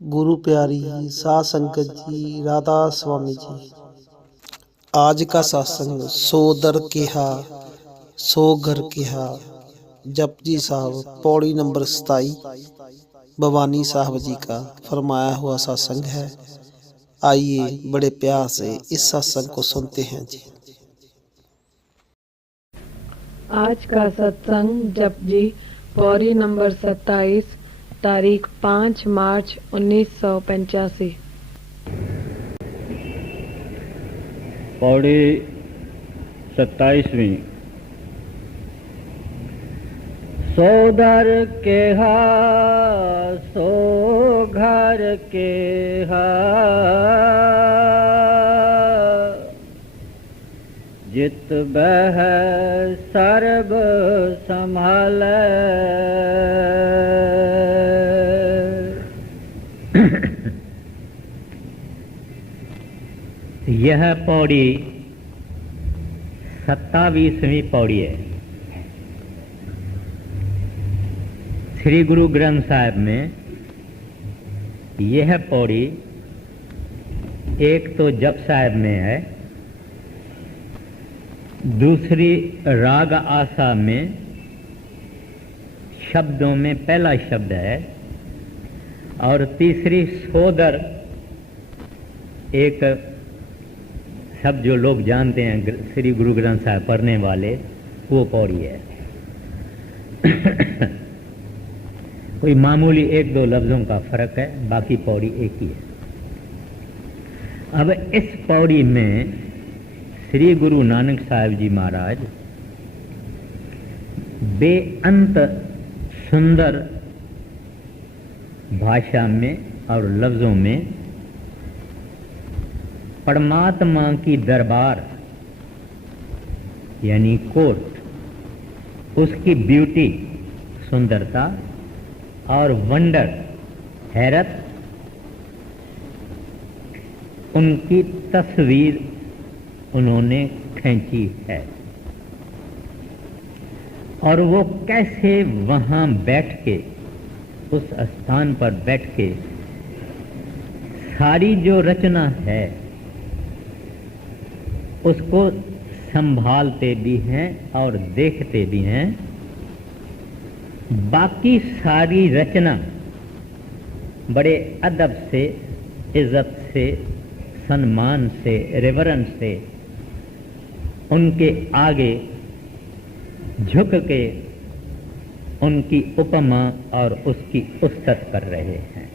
गुरु प्यारी साध संगत जी, राधा स्वामी जी। आज का सत्संग सो दर किहा सो घर किहा जपजी साहब पौड़ी नंबर 27 भवानी साहब जी का फरमाया हुआ सत्संग है। आइए बड़े प्यार से इस सत्संग को सुनते हैं जी। आज का सत्संग जपजी पौड़ी नंबर 27 तारीख 5 मार्च 1985। पौड़ी 27वीं। सो दर केहा सो घर केहा जित बह सर्ब संभाले। यह पौड़ी 27वीं पौड़ी है। श्री गुरु ग्रंथ साहिब में यह पौड़ी एक तो जप साहिब में है, दूसरी राग आसा में शब्दों में पहला शब्द है, और तीसरी सोदर एक शब्द जो लोग जानते हैं श्री गुरु ग्रंथ साहिब पढ़ने वाले, वो पौड़ी है। कोई मामूली एक दो लफ्जों का फर्क है, बाकी पौड़ी एक ही है। अब इस पौड़ी में श्री गुरु नानक साहिब जी महाराज बेअंत सुंदर भाषा में और लफ्जों में परमात्मा की दरबार यानी कोर्ट, उसकी ब्यूटी सुंदरता और वंडर हैरत, उनकी तस्वीर उन्होंने खींची है। और वो कैसे वहां बैठ के, उस स्थान पर बैठ के सारी जो रचना है उसको संभालते भी हैं और देखते भी हैं। बाकी सारी रचना बड़े अदब से, इज्जत से, सम्मान से, रेवरेंस से उनके आगे झुक के उनकी उपमा और उसकी उस्तत कर रहे हैं।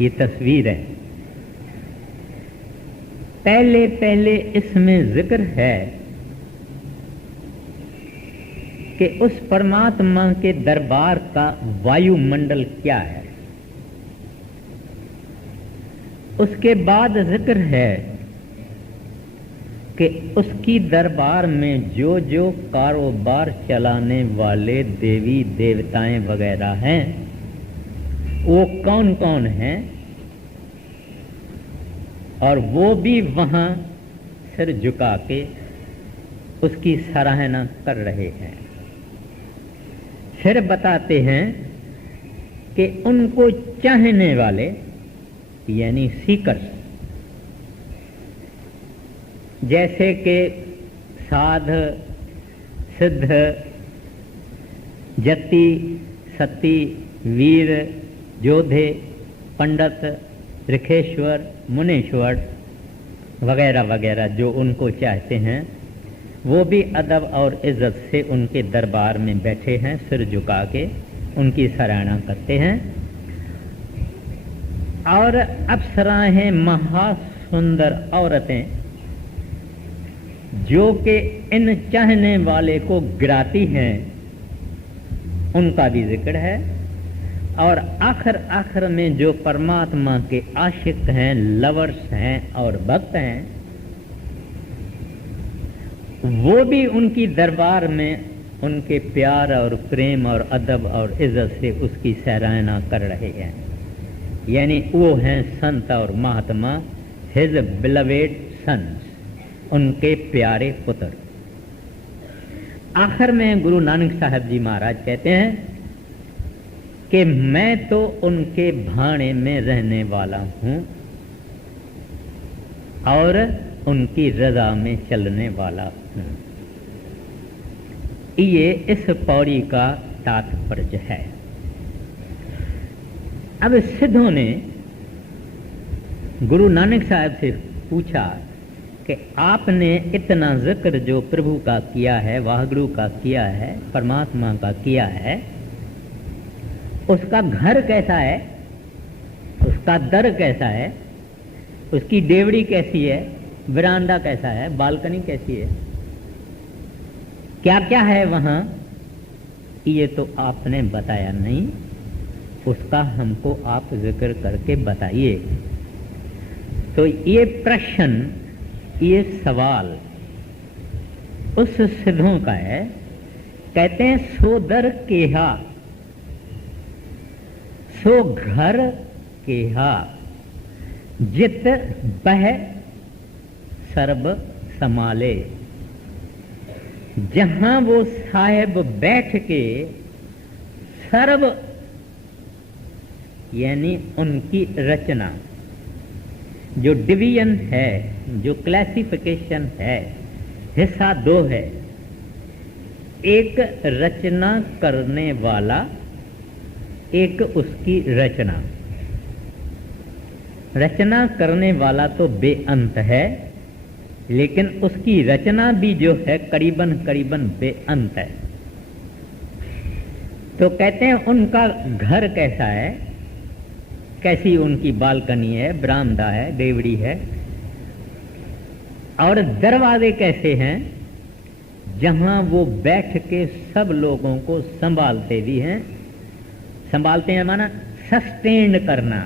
ये तस्वीर है। पहले पहले इसमें जिक्र है कि उस परमात्मा के दरबार का वायुमंडल क्या है। उसके बाद जिक्र है कि उसकी दरबार में जो जो कारोबार चलाने वाले देवी देवताएं वगैरह हैं, वो कौन कौन हैं, और वो भी वहां सिर झुका के उसकी सराहना कर रहे हैं। फिर बताते हैं कि उनको चाहने वाले यानी सीकर्स, जैसे कि साध, सिद्ध, जति, सती, वीर, योधे, पंडित, ऋखेश्वर, मुनीश्वर वगैरह वगैरह जो उनको चाहते हैं, वो भी अदब और इज्जत से उनके दरबार में बैठे हैं, सिर झुका के उनकी सराहना करते हैं। और अप्सराएं, महासुंदर औरतें जो कि इन चाहने वाले को गिराती हैं, उनका भी जिक्र है। और आखिर में जो परमात्मा के आशिक हैं, लवर्स हैं और भक्त हैं, वो भी उनकी दरबार में उनके प्यार और प्रेम और अदब और इज्जत से उसकी सराहना कर रहे हैं। यानी वो हैं संत और महात्मा, हिज बिलवेड सन्स, उनके प्यारे पुत्र। आखिर में गुरु नानक साहब जी महाराज कहते हैं कि मैं तो उनके भाणे में रहने वाला हूं और उनकी रजा में चलने वाला हूं। ये इस पौड़ी का तात्पर्य है। अब सिद्धों ने गुरु नानक साहब से पूछा कि आपने इतना जिक्र जो प्रभु का किया है, वाहगुरु का किया है, परमात्मा का किया है, उसका घर कैसा है, उसका दर कैसा है, उसकी डेवड़ी कैसी है, बरामदा कैसा है, बालकनी कैसी है, क्या क्या है वहां, ये तो आपने बताया नहीं। उसका हमको आप जिक्र करके बताइए। तो ये प्रश्न, ये सवाल उस सिद्धों का है। कहते हैं सो दर केहा सो घर केहा जित बह सर्ब संभाले। जहां वो साहेब बैठ के सर्व यानी उनकी रचना, जो डिवीजन है, जो क्लासिफिकेशन है, हिस्सा दो है। एक रचना करने वाला, एक उसकी रचना। रचना करने वाला तो बेअंत है, लेकिन उसकी रचना भी जो है करीबन करीबन बेअंत है। तो कहते हैं उनका घर कैसा है, कैसी उनकी बालकनी है, बरामदा है, डेवड़ी है, और दरवाजे कैसे हैं, जहां वो बैठ के सब लोगों को संभालते भी हैं। संभालते हैं माना सस्टेन करना,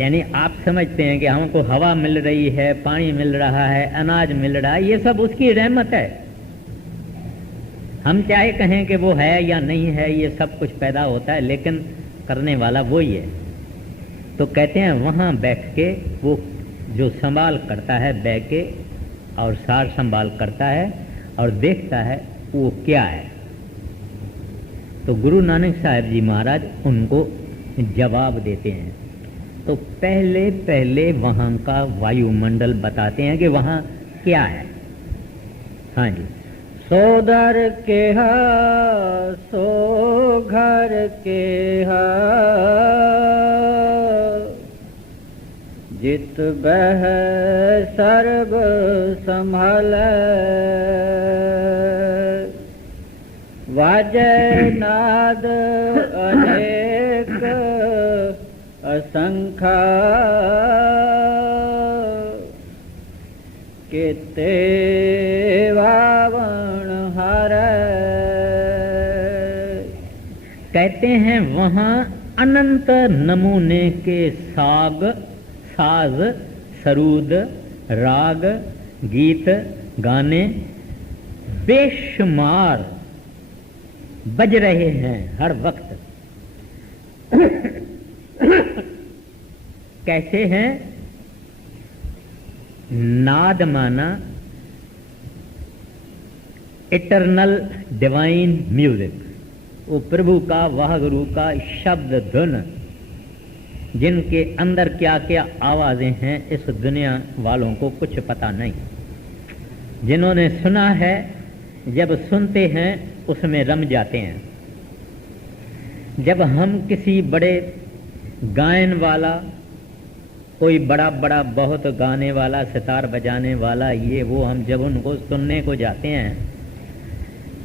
यानी आप समझते हैं कि हमको हवा मिल रही है, पानी मिल रहा है, अनाज मिल रहा है, ये सब उसकी रहमत है। हम चाहे कहें कि वो है या नहीं है, ये सब कुछ पैदा होता है, लेकिन करने वाला वो ही है। तो कहते हैं वहां बैठ के वो जो संभाल करता है, बैठ के और सार संभाल करता है और देखता है वो क्या है। तो गुरु नानक साहब जी महाराज उनको जवाब देते हैं। तो पहले पहले वहां का वायुमंडल बताते हैं कि वहां क्या है। हाँ जी। सो दर केहा सो घर केहा जित बह सर्व संभल। वाजय नाद अनेक असंख्य किते वावण हर। कहते हैं वहां अनंत नमूने के साग, साज, सरूद, राग, गीत, गाने बेशुमार बज रहे हैं हर वक्त। कैसे हैं? नाद माना इटरनल डिवाइन म्यूजिक, वो प्रभु का, वाहगुरु का शब्द धुन, जिनके अंदर क्या क्या आवाजें हैं इस दुनिया वालों को कुछ पता नहीं। जिन्होंने सुना है, जब सुनते हैं उसमें रम जाते हैं। जब हम किसी बड़े गायन वाला, कोई बड़ा बड़ा बहुत गाने वाला, सितार बजाने वाला, ये वो, हम जब उनको सुनने को जाते हैं,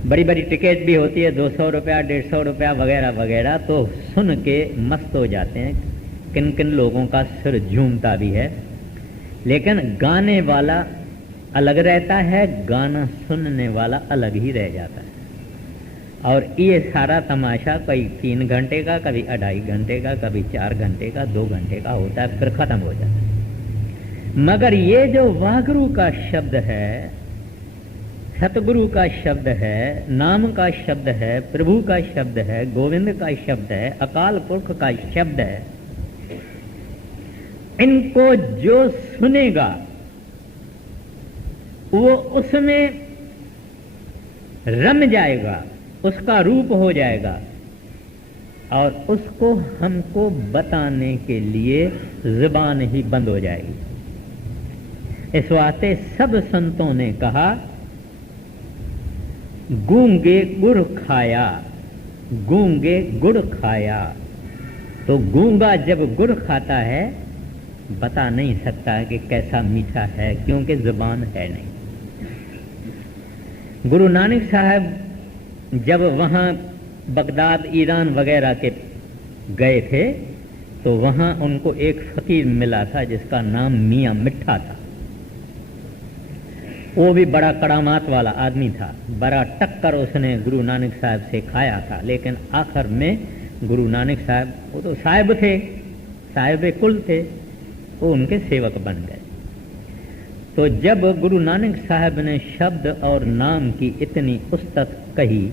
बड़ी बड़ी टिकट भी होती है, 200 रुपया, 150 रुपया वगैरह वगैरह, तो सुन के मस्त हो जाते हैं। किन किन लोगों का सिर झूमता भी है। लेकिन गाने वाला अलग रहता है, गाना सुनने वाला अलग ही रह जाता है। और ये सारा तमाशा कभी 3 घंटे का, कभी 2.5 घंटे का, कभी 4 घंटे का, 2 घंटे का होता है, फिर खत्म हो जाता है। मगर ये जो वाहगुरु का शब्द है, सतगुरु का शब्द है, नाम का शब्द है, प्रभु का शब्द है, गोविंद का शब्द है, अकाल पुरख का शब्द है, इनको जो सुनेगा वो उसमें रम जाएगा, उसका रूप हो जाएगा और उसको हमको बताने के लिए जुबान ही बंद हो जाएगी। इस वास्ते सब संतों ने कहा गूंगे गुड़ खाया, गूंगे गुड़ खाया। तो गूंगा जब गुड़ खाता है बता नहीं सकता कि कैसा मीठा है, क्योंकि जुबान है नहीं। गुरु नानक साहब जब वहाँ बगदाद ईरान वगैरह के गए थे तो वहाँ उनको एक फकीर मिला था जिसका नाम मियाँ मिठा था। वो भी बड़ा करामात वाला आदमी था, बड़ा टक्कर उसने गुरु नानक साहब से खाया था, लेकिन आखिर में गुरु नानक साहब, वो तो साहिब थे, साहिब कुल थे, वो उनके सेवक बन गए। तो जब गुरु नानक साहब ने शब्द और नाम की इतनी उस्तत कही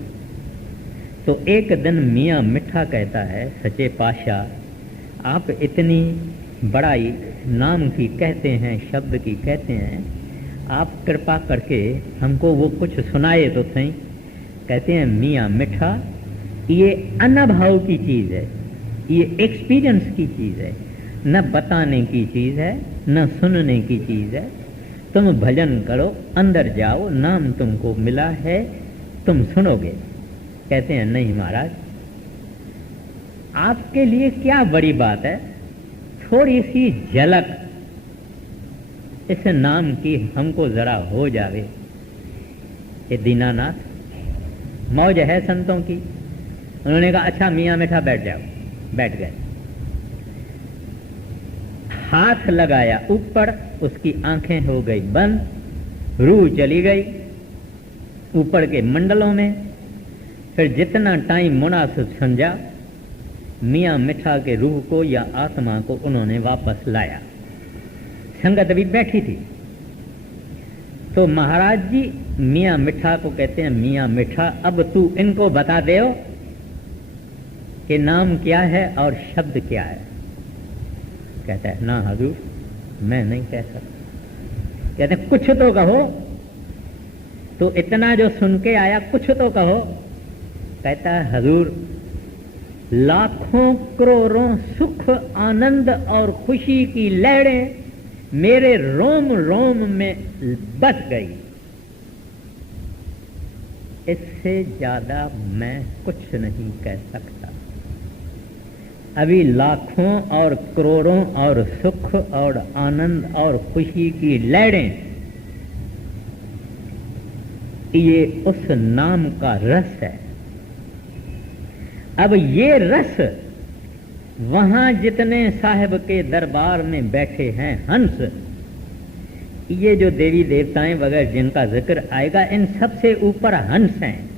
तो एक दिन मियाँ मिठा कहता है, सच्चे पातशाह आप इतनी बड़ाई नाम की कहते हैं, शब्द की कहते हैं, आप कृपा करके हमको वो कुछ सुनाए तो सही। कहते हैं मियाँ मिठा ये अनुभव की चीज़ है, ये एक्सपीरियंस की चीज़ है, न बताने की चीज़ है न सुनने की चीज़ है। तुम भजन करो, अंदर जाओ, नाम तुमको मिला है, तुम सुनोगे। कहते हैं नहीं महाराज, आपके लिए क्या बड़ी बात है, थोड़ी सी झलक इस नाम की हमको जरा हो जावे। ये दीनानाथ मौज है संतों की। उन्होंने कहा अच्छा मियाँ मिठा बैठ जाओ। बैठ गए, हाथ लगाया ऊपर, उसकी आंखें हो गई बंद, रूह चली गई ऊपर के मंडलों में। फिर जितना टाइम मुनासिब समझा मियाँ मिठा के रूह को या आत्मा को उन्होंने वापस लाया। संगत भी बैठी थी। तो महाराज जी मियाँ मिठा को कहते हैं मियाँ मिठा अब तू इनको बता दे कि नाम क्या है और शब्द क्या है। कहता है ना हजूर मैं नहीं कह सकता। कहते हैं कुछ तो कहो, तो इतना जो सुन के आया कुछ तो कहो। कहता है हजूर लाखों करोड़ों सुख आनंद और खुशी की लहरें मेरे रोम रोम में बस गई, इससे ज्यादा मैं कुछ नहीं कह सकता। अभी लाखों और करोड़ों और सुख और आनंद और खुशी की लहरें, ये उस नाम का रस है। अब ये रस वहां जितने साहिब के दरबार में बैठे हैं हंस, ये जो देवी देवताएं वगैरह जिनका जिक्र आएगा, इन सबसे ऊपर हंस हैं।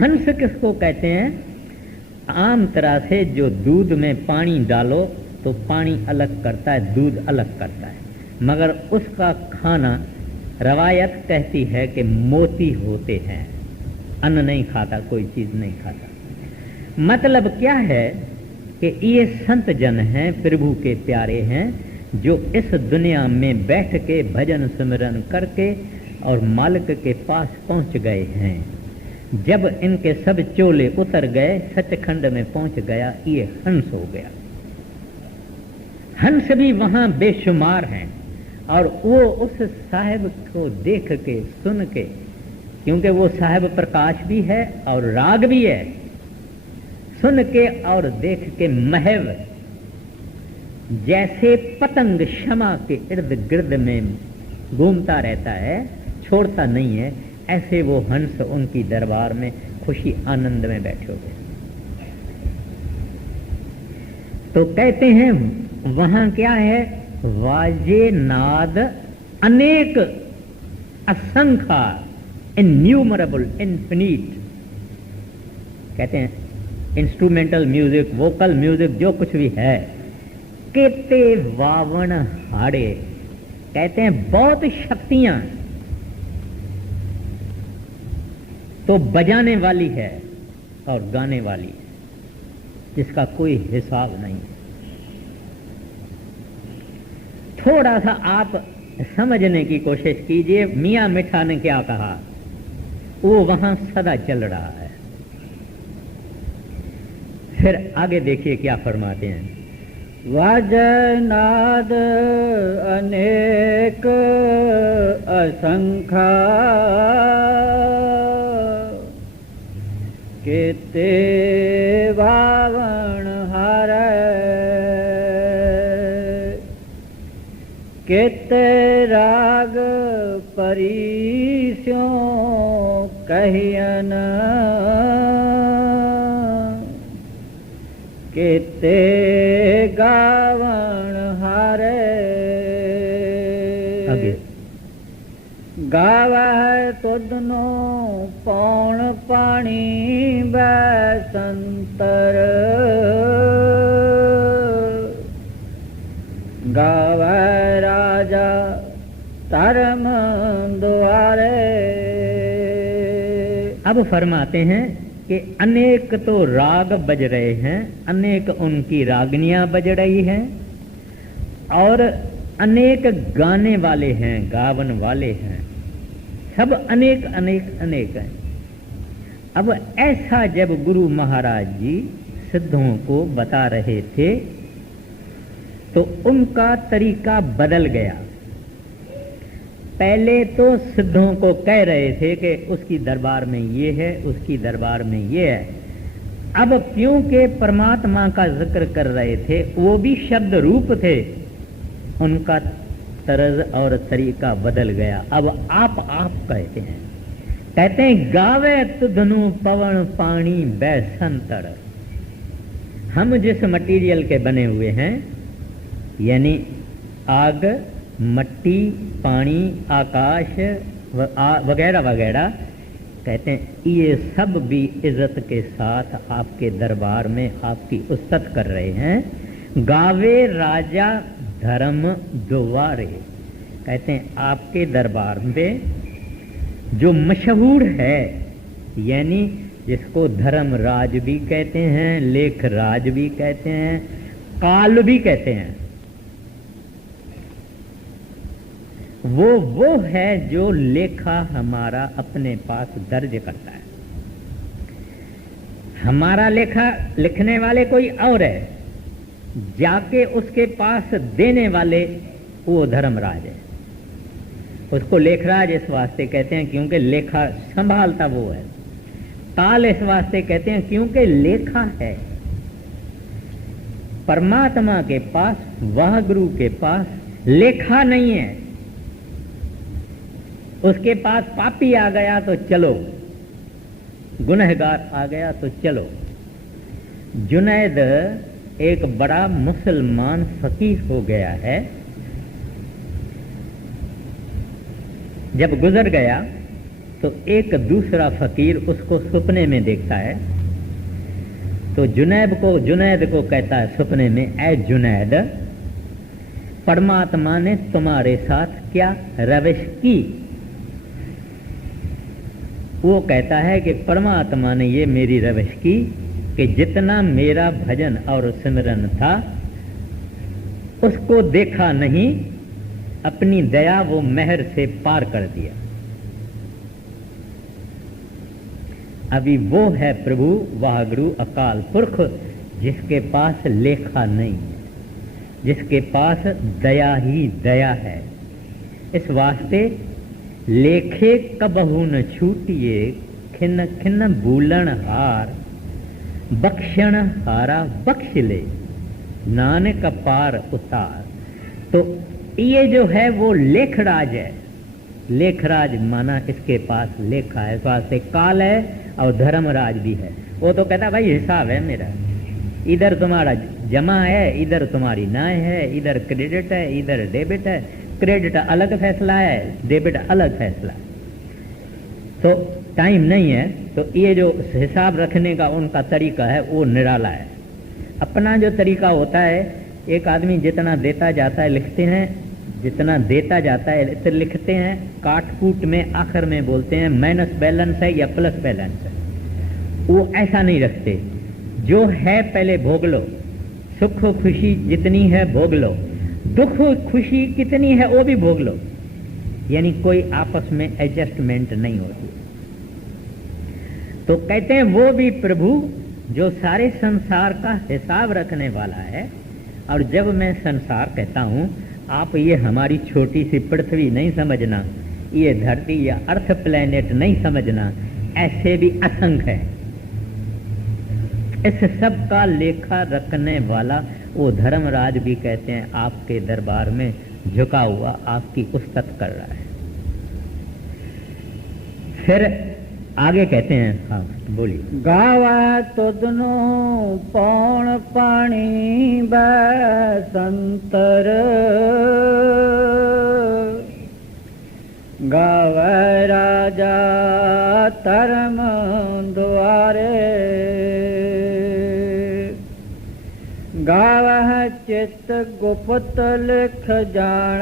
हंस किसको कहते हैं? आम तरह से जो दूध में पानी डालो तो पानी अलग करता है, दूध अलग करता है, मगर उसका खाना रवायत कहती है कि मोती होते हैं। अन्न नहीं खाता, कोई चीज नहीं खाता। मतलब क्या है कि ये संत जन हैं, प्रभु के प्यारे हैं, जो इस दुनिया में बैठ के भजन सिमरन करके और मालिक के पास पहुंच गए हैं। जब इनके सब चोले उतर गए, सचखंड में पहुंच गया, ये हंस हो गया। हंस भी वहां बेशुमार हैं और वो उस साहिब को देख के सुन के, क्योंकि वो साहिब प्रकाश भी है और राग भी है, सुन के और देख के महव, जैसे पतंग शमा के इर्द गिर्द में घूमता रहता है, छोड़ता नहीं है, ऐसे वो हंस उनकी दरबार में खुशी आनंद में बैठे हुए। तो कहते हैं वहां क्या है? वाजे नाद अनेक, असंख्य, इन्यूमरेबल, इन्फिनिट। कहते हैं इंस्ट्रूमेंटल म्यूजिक, वोकल म्यूजिक, जो कुछ भी है, केते वावन हाड़े। कहते हैं बहुत शक्तियां तो बजाने वाली है और गाने वाली है, जिसका कोई हिसाब नहीं। थोड़ा सा आप समझने की कोशिश कीजिए, मियाँ मिठा ने क्या कहा। वो वहां सदा चल रहा है, फिर आगे देखिए क्या फरमाते हैं। वाजनाद अनेक असंख्या केते वावण हारे केते राग परिस्यों कहियन केते गावण हारे आगे गावा है तुदनो पौण पानी बैसंतर गावा राजा धर्म द्वारे। अब फरमाते हैं कि अनेक तो राग बज रहे हैं, अनेक उनकी रागनियां बज रही हैं और अनेक गाने वाले हैं, गावन वाले हैं, सब अनेक अनेक अनेक हैं। अब ऐसा जब गुरु महाराज जी सिद्धों को बता रहे थे तो उनका तरीका बदल गया। पहले तो सिद्धों को कह रहे थे कि उसकी दरबार में ये है, उसकी दरबार में ये है। अब क्योंकि परमात्मा का जिक्र कर रहे थे, वो भी शब्द रूप थे, उनका तर्ज और तरीका बदल गया। अब आप कहते हैं गावे तुधनु पवन पानी बैसंतर। हम जिस मटेरियल के बने हुए हैं, यानी आग, मट्टी, पानी, आकाश वगैरह वगैरह, कहते हैं ये सब भी इज्जत के साथ आपके दरबार में आपकी उस्तत कर रहे हैं। गावे राजा धर्म द्वारे, कहते हैं आपके दरबार में जो मशहूर है, यानी जिसको धर्मराज भी कहते हैं, लेखराज भी कहते हैं, काल भी कहते हैं, वो है जो लेखा हमारा अपने पास दर्ज करता है। हमारा लेखा लिखने वाले कोई और है, जाके उसके पास देने वाले वो धर्मराज है। उसको लेखराज इस वास्ते कहते हैं क्योंकि लेखा संभालता वो है। काल इस वास्ते कहते हैं क्योंकि लेखा है। परमात्मा के पास, वह गुरु के पास लेखा नहीं है। उसके पास पापी आ गया तो चलो, गुनहगार आ गया तो चलो। जुनैद एक बड़ा मुसलमान फकीर हो गया है। जब गुजर गया तो एक दूसरा फकीर उसको सपने में देखता है, तो जुनैद को कहता है सपने में, ऐ जुनैद, परमात्मा ने तुम्हारे साथ क्या रविश की? वो कहता है कि परमात्मा ने ये मेरी रविश की कि जितना मेरा भजन और सिमरन था उसको देखा नहीं, अपनी दया वो मेहर से पार कर दिया। अभी वो है प्रभु वाहगुरु अकाल पुरख जिसके पास लेखा नहीं है, जिसके पास दया ही दया है। इस वास्ते लेखे कबहू न छूटिए, खिन खिन भूलन हार, बख्शण हारा बख्श ले, नानक पार उतार। तो ये जो है वो लेखराज है। लेखराज माना इसके पास लेखा है, इस वास्ते काल है और धर्मराज भी है। वो तो कहता भाई हिसाब है मेरा, इधर तुम्हारा जमा है, इधर तुम्हारी नाय है, इधर क्रेडिट है, इधर डेबिट है। क्रेडिट अलग फैसला है, डेबिट अलग फैसला है। तो टाइम नहीं है, तो ये जो हिसाब रखने का उनका तरीका है वो निराला है। अपना जो तरीका होता है, एक आदमी जितना देता जाता है लिखते हैं, जितना देता जाता है लिखते हैं, काट कूट में आखिर में बोलते हैं माइनस बैलेंस है या प्लस बैलेंस है। वो ऐसा नहीं रखते, जो है पहले भोग लो, सुख खुशी जितनी है भोग लो, दुख खुशी कितनी है वो भी भोग लो, यानी कोई आपस में एडजस्टमेंट नहीं होती। तो कहते हैं वो भी प्रभु जो सारे संसार का हिसाब रखने वाला है। और जब मैं संसार कहता हूँ, आप ये हमारी छोटी सी पृथ्वी नहीं समझना, ये धरती या अर्थ प्लेनेट नहीं समझना, ऐसे भी असंख्य है। इस सब का लेखा रखने वाला वो धर्मराज भी कहते हैं आपके दरबार में झुका हुआ आपकी उस्तत कर रहा है। फिर आगे कहते हैं, हाँ बोलिए। गावा तुदनो पौण पानी बसंतर, गावे राजा धर्म द्वारे, गावह चित गुप्त लिख जान,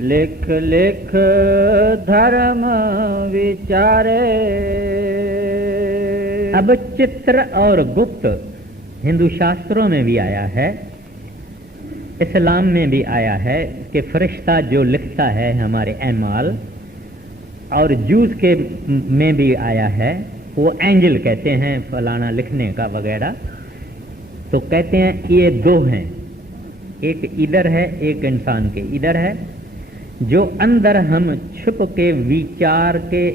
लिख लिख धर्म विचारे। अब चित्र और गुप्त हिंदू शास्त्रों में भी आया है, इस्लाम में भी आया है कि फरिश्ता जो लिखता है हमारे एमाल, और जूस के में भी आया है, वो एंजल कहते हैं फलाना लिखने का वगैरह। तो कहते हैं ये दो हैं, एक इधर है एक इंसान के इधर है। जो अंदर हम छुप के विचार के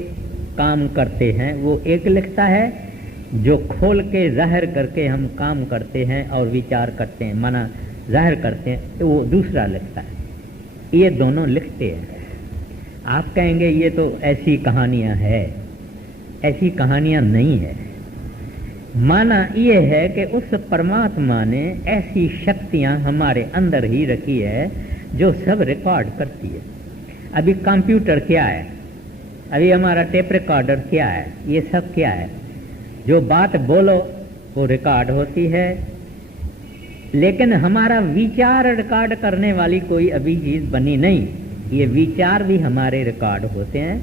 काम करते हैं वो एक लिखता है, जो खोल के जाहिर करके हम काम करते हैं और विचार करते हैं, माना जाहिर करते हैं, तो वो दूसरा लिखता है। ये दोनों लिखते हैं। आप कहेंगे ये तो ऐसी कहानियां है, ऐसी कहानियां नहीं है। माना ये है कि उस परमात्मा ने ऐसी शक्तियां हमारे अंदर ही रखी है जो सब रिकॉर्ड करती है। अभी कंप्यूटर क्या है, अभी हमारा टेप रिकॉर्डर क्या है, ये सब क्या है। जो बात बोलो वो रिकॉर्ड होती है, लेकिन हमारा विचार रिकॉर्ड करने वाली कोई अभी चीज बनी नहीं। ये विचार भी हमारे रिकॉर्ड होते हैं,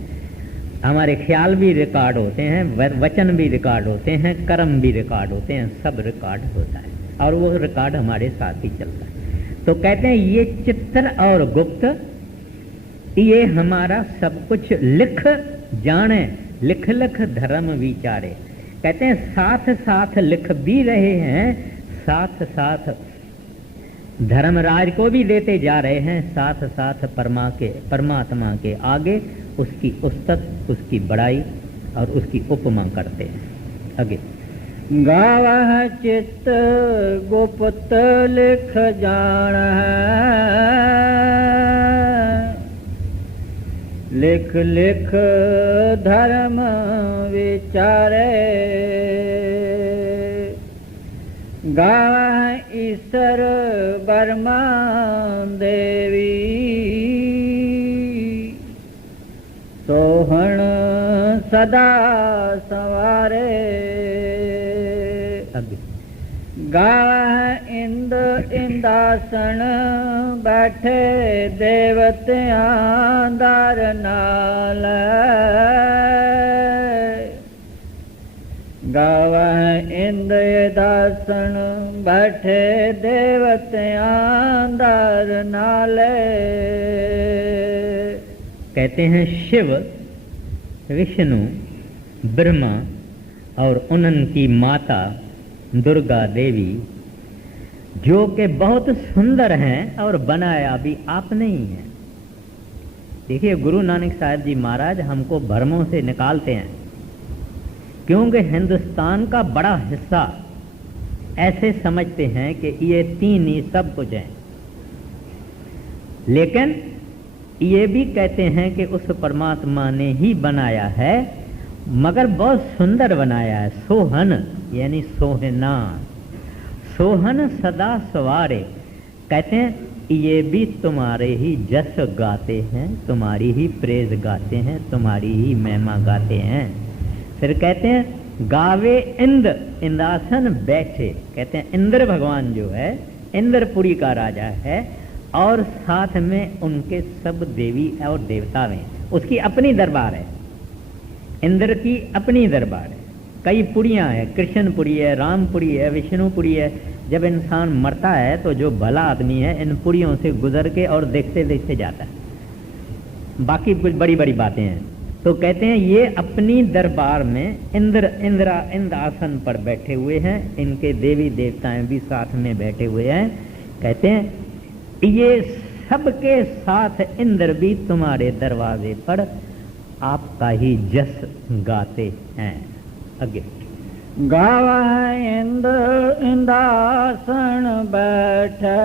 हमारे ख्याल भी रिकॉर्ड होते हैं, वचन भी रिकॉर्ड होते हैं, कर्म भी रिकॉर्ड होते हैं, सब रिकॉर्ड होता है और वो रिकॉर्ड हमारे साथ ही चलता है। तो कहते हैं ये चित्र और गुप्त, ये हमारा सब कुछ लिख जाने, लिख लिख धर्म विचारे। कहते हैं साथ साथ लिख भी रहे हैं, साथ साथ धर्मराज को भी देते जा रहे हैं, साथ साथ परमात्मा के आगे उसकी उस्तत, उसकी बड़ाई और उसकी उपमा करते हैं। आगे गावह चित्त गुप्त लिख जान, लिख लिख धर्म विचारे। गावह ईश्वर बर्मा देवी, सोहन सदा सवारे। गावह इंद इंदासन बैठे देवत्यां दर नाल, गावह इंद दासन बैठे देवत्यां दर नाल। कहते हैं शिव, विष्णु, ब्रह्मा और उनकी माता दुर्गा देवी, जो कि बहुत सुंदर हैं और बनाया भी आपने ही है। देखिए गुरु नानक साहब जी महाराज हमको भ्रमों से निकालते हैं, क्योंकि हिंदुस्तान का बड़ा हिस्सा ऐसे समझते हैं कि ये तीन ही सब कुछ हैं, लेकिन ये भी कहते हैं कि उस परमात्मा ने ही बनाया है, मगर बहुत सुंदर बनाया है। सोहन यानी सोहना, सोहन सदा सवारे। कहते हैं ये भी तुम्हारे ही जस गाते हैं, तुम्हारी ही प्रेज गाते हैं, तुम्हारी ही महिमा गाते हैं। फिर कहते हैं गावे इंद्र, इंद्रासन बैठे। कहते हैं इंद्र भगवान जो है इंद्रपुरी का राजा है, और साथ में उनके सब देवी और देवता में उसकी अपनी दरबार है। इंद्र की अपनी दरबार है, कई पुरियां हैं, कृष्णपुरी है, रामपुरी है, विष्णुपुरी है। जब इंसान मरता है तो जो भला आदमी है इन पुरियों से गुजर के और देखते देखते जाता है। बाकी कुछ बड़ी बड़ी बातें हैं, तो कहते हैं ये अपनी दरबार में इंद्र आसन पर बैठे हुए हैं, इनके देवी देवताएं भी साथ में बैठे हुए हैं। कहते हैं ये सबके साथ इंद्र भी तुम्हारे दरवाजे पर आपका ही जस गाते हैं। आगे गावा इंद्र इंदासन बैठे,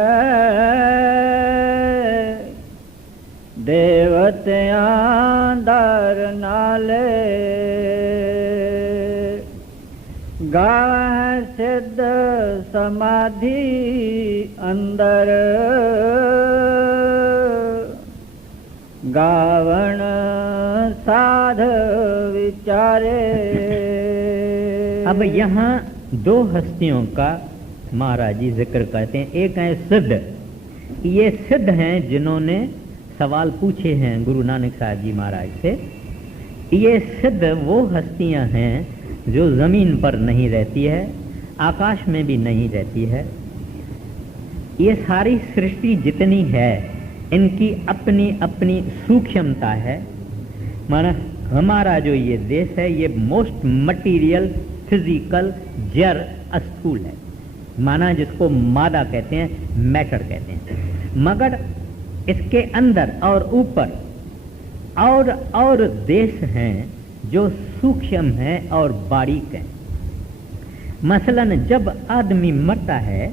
देवत्यां दर नाले, गावा सिद्ध समाधि अंदर, गावण साध विचारे। अब यहाँ दो हस्तियों का महाराज जी जिक्र करते हैं। एक है सिद्ध, ये सिद्ध हैं जिन्होंने सवाल पूछे हैं गुरु नानक साहब जी महाराज से। ये सिद्ध वो हस्तियां हैं जो जमीन पर नहीं रहती है, आकाश में भी नहीं रहती है। ये सारी सृष्टि जितनी है इनकी अपनी अपनी सूक्ष्मता है। माना हमारा जो ये देश है ये मोस्ट मटीरियल फिजिकल जड़ स्थूल है, माना जिसको मादा कहते हैं, मैटर कहते हैं। मगर इसके अंदर और ऊपर और देश हैं जो सूक्ष्म हैं और बारीक हैं। मसलन जब आदमी मरता है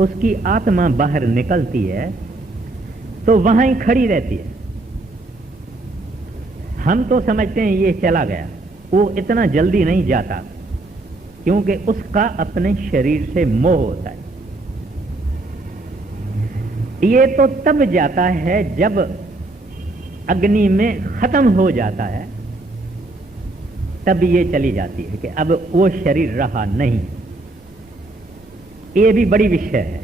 उसकी आत्मा बाहर निकलती है तो वहां ही खड़ी रहती है। हम तो समझते हैं ये चला गया, वो इतना जल्दी नहीं जाता क्योंकि उसका अपने शरीर से मोह होता है। ये तो तब जाता है जब अग्नि में खत्म हो जाता है, तब ये चली जाती है कि अब वो शरीर रहा नहीं। ये भी बड़ी विषय है।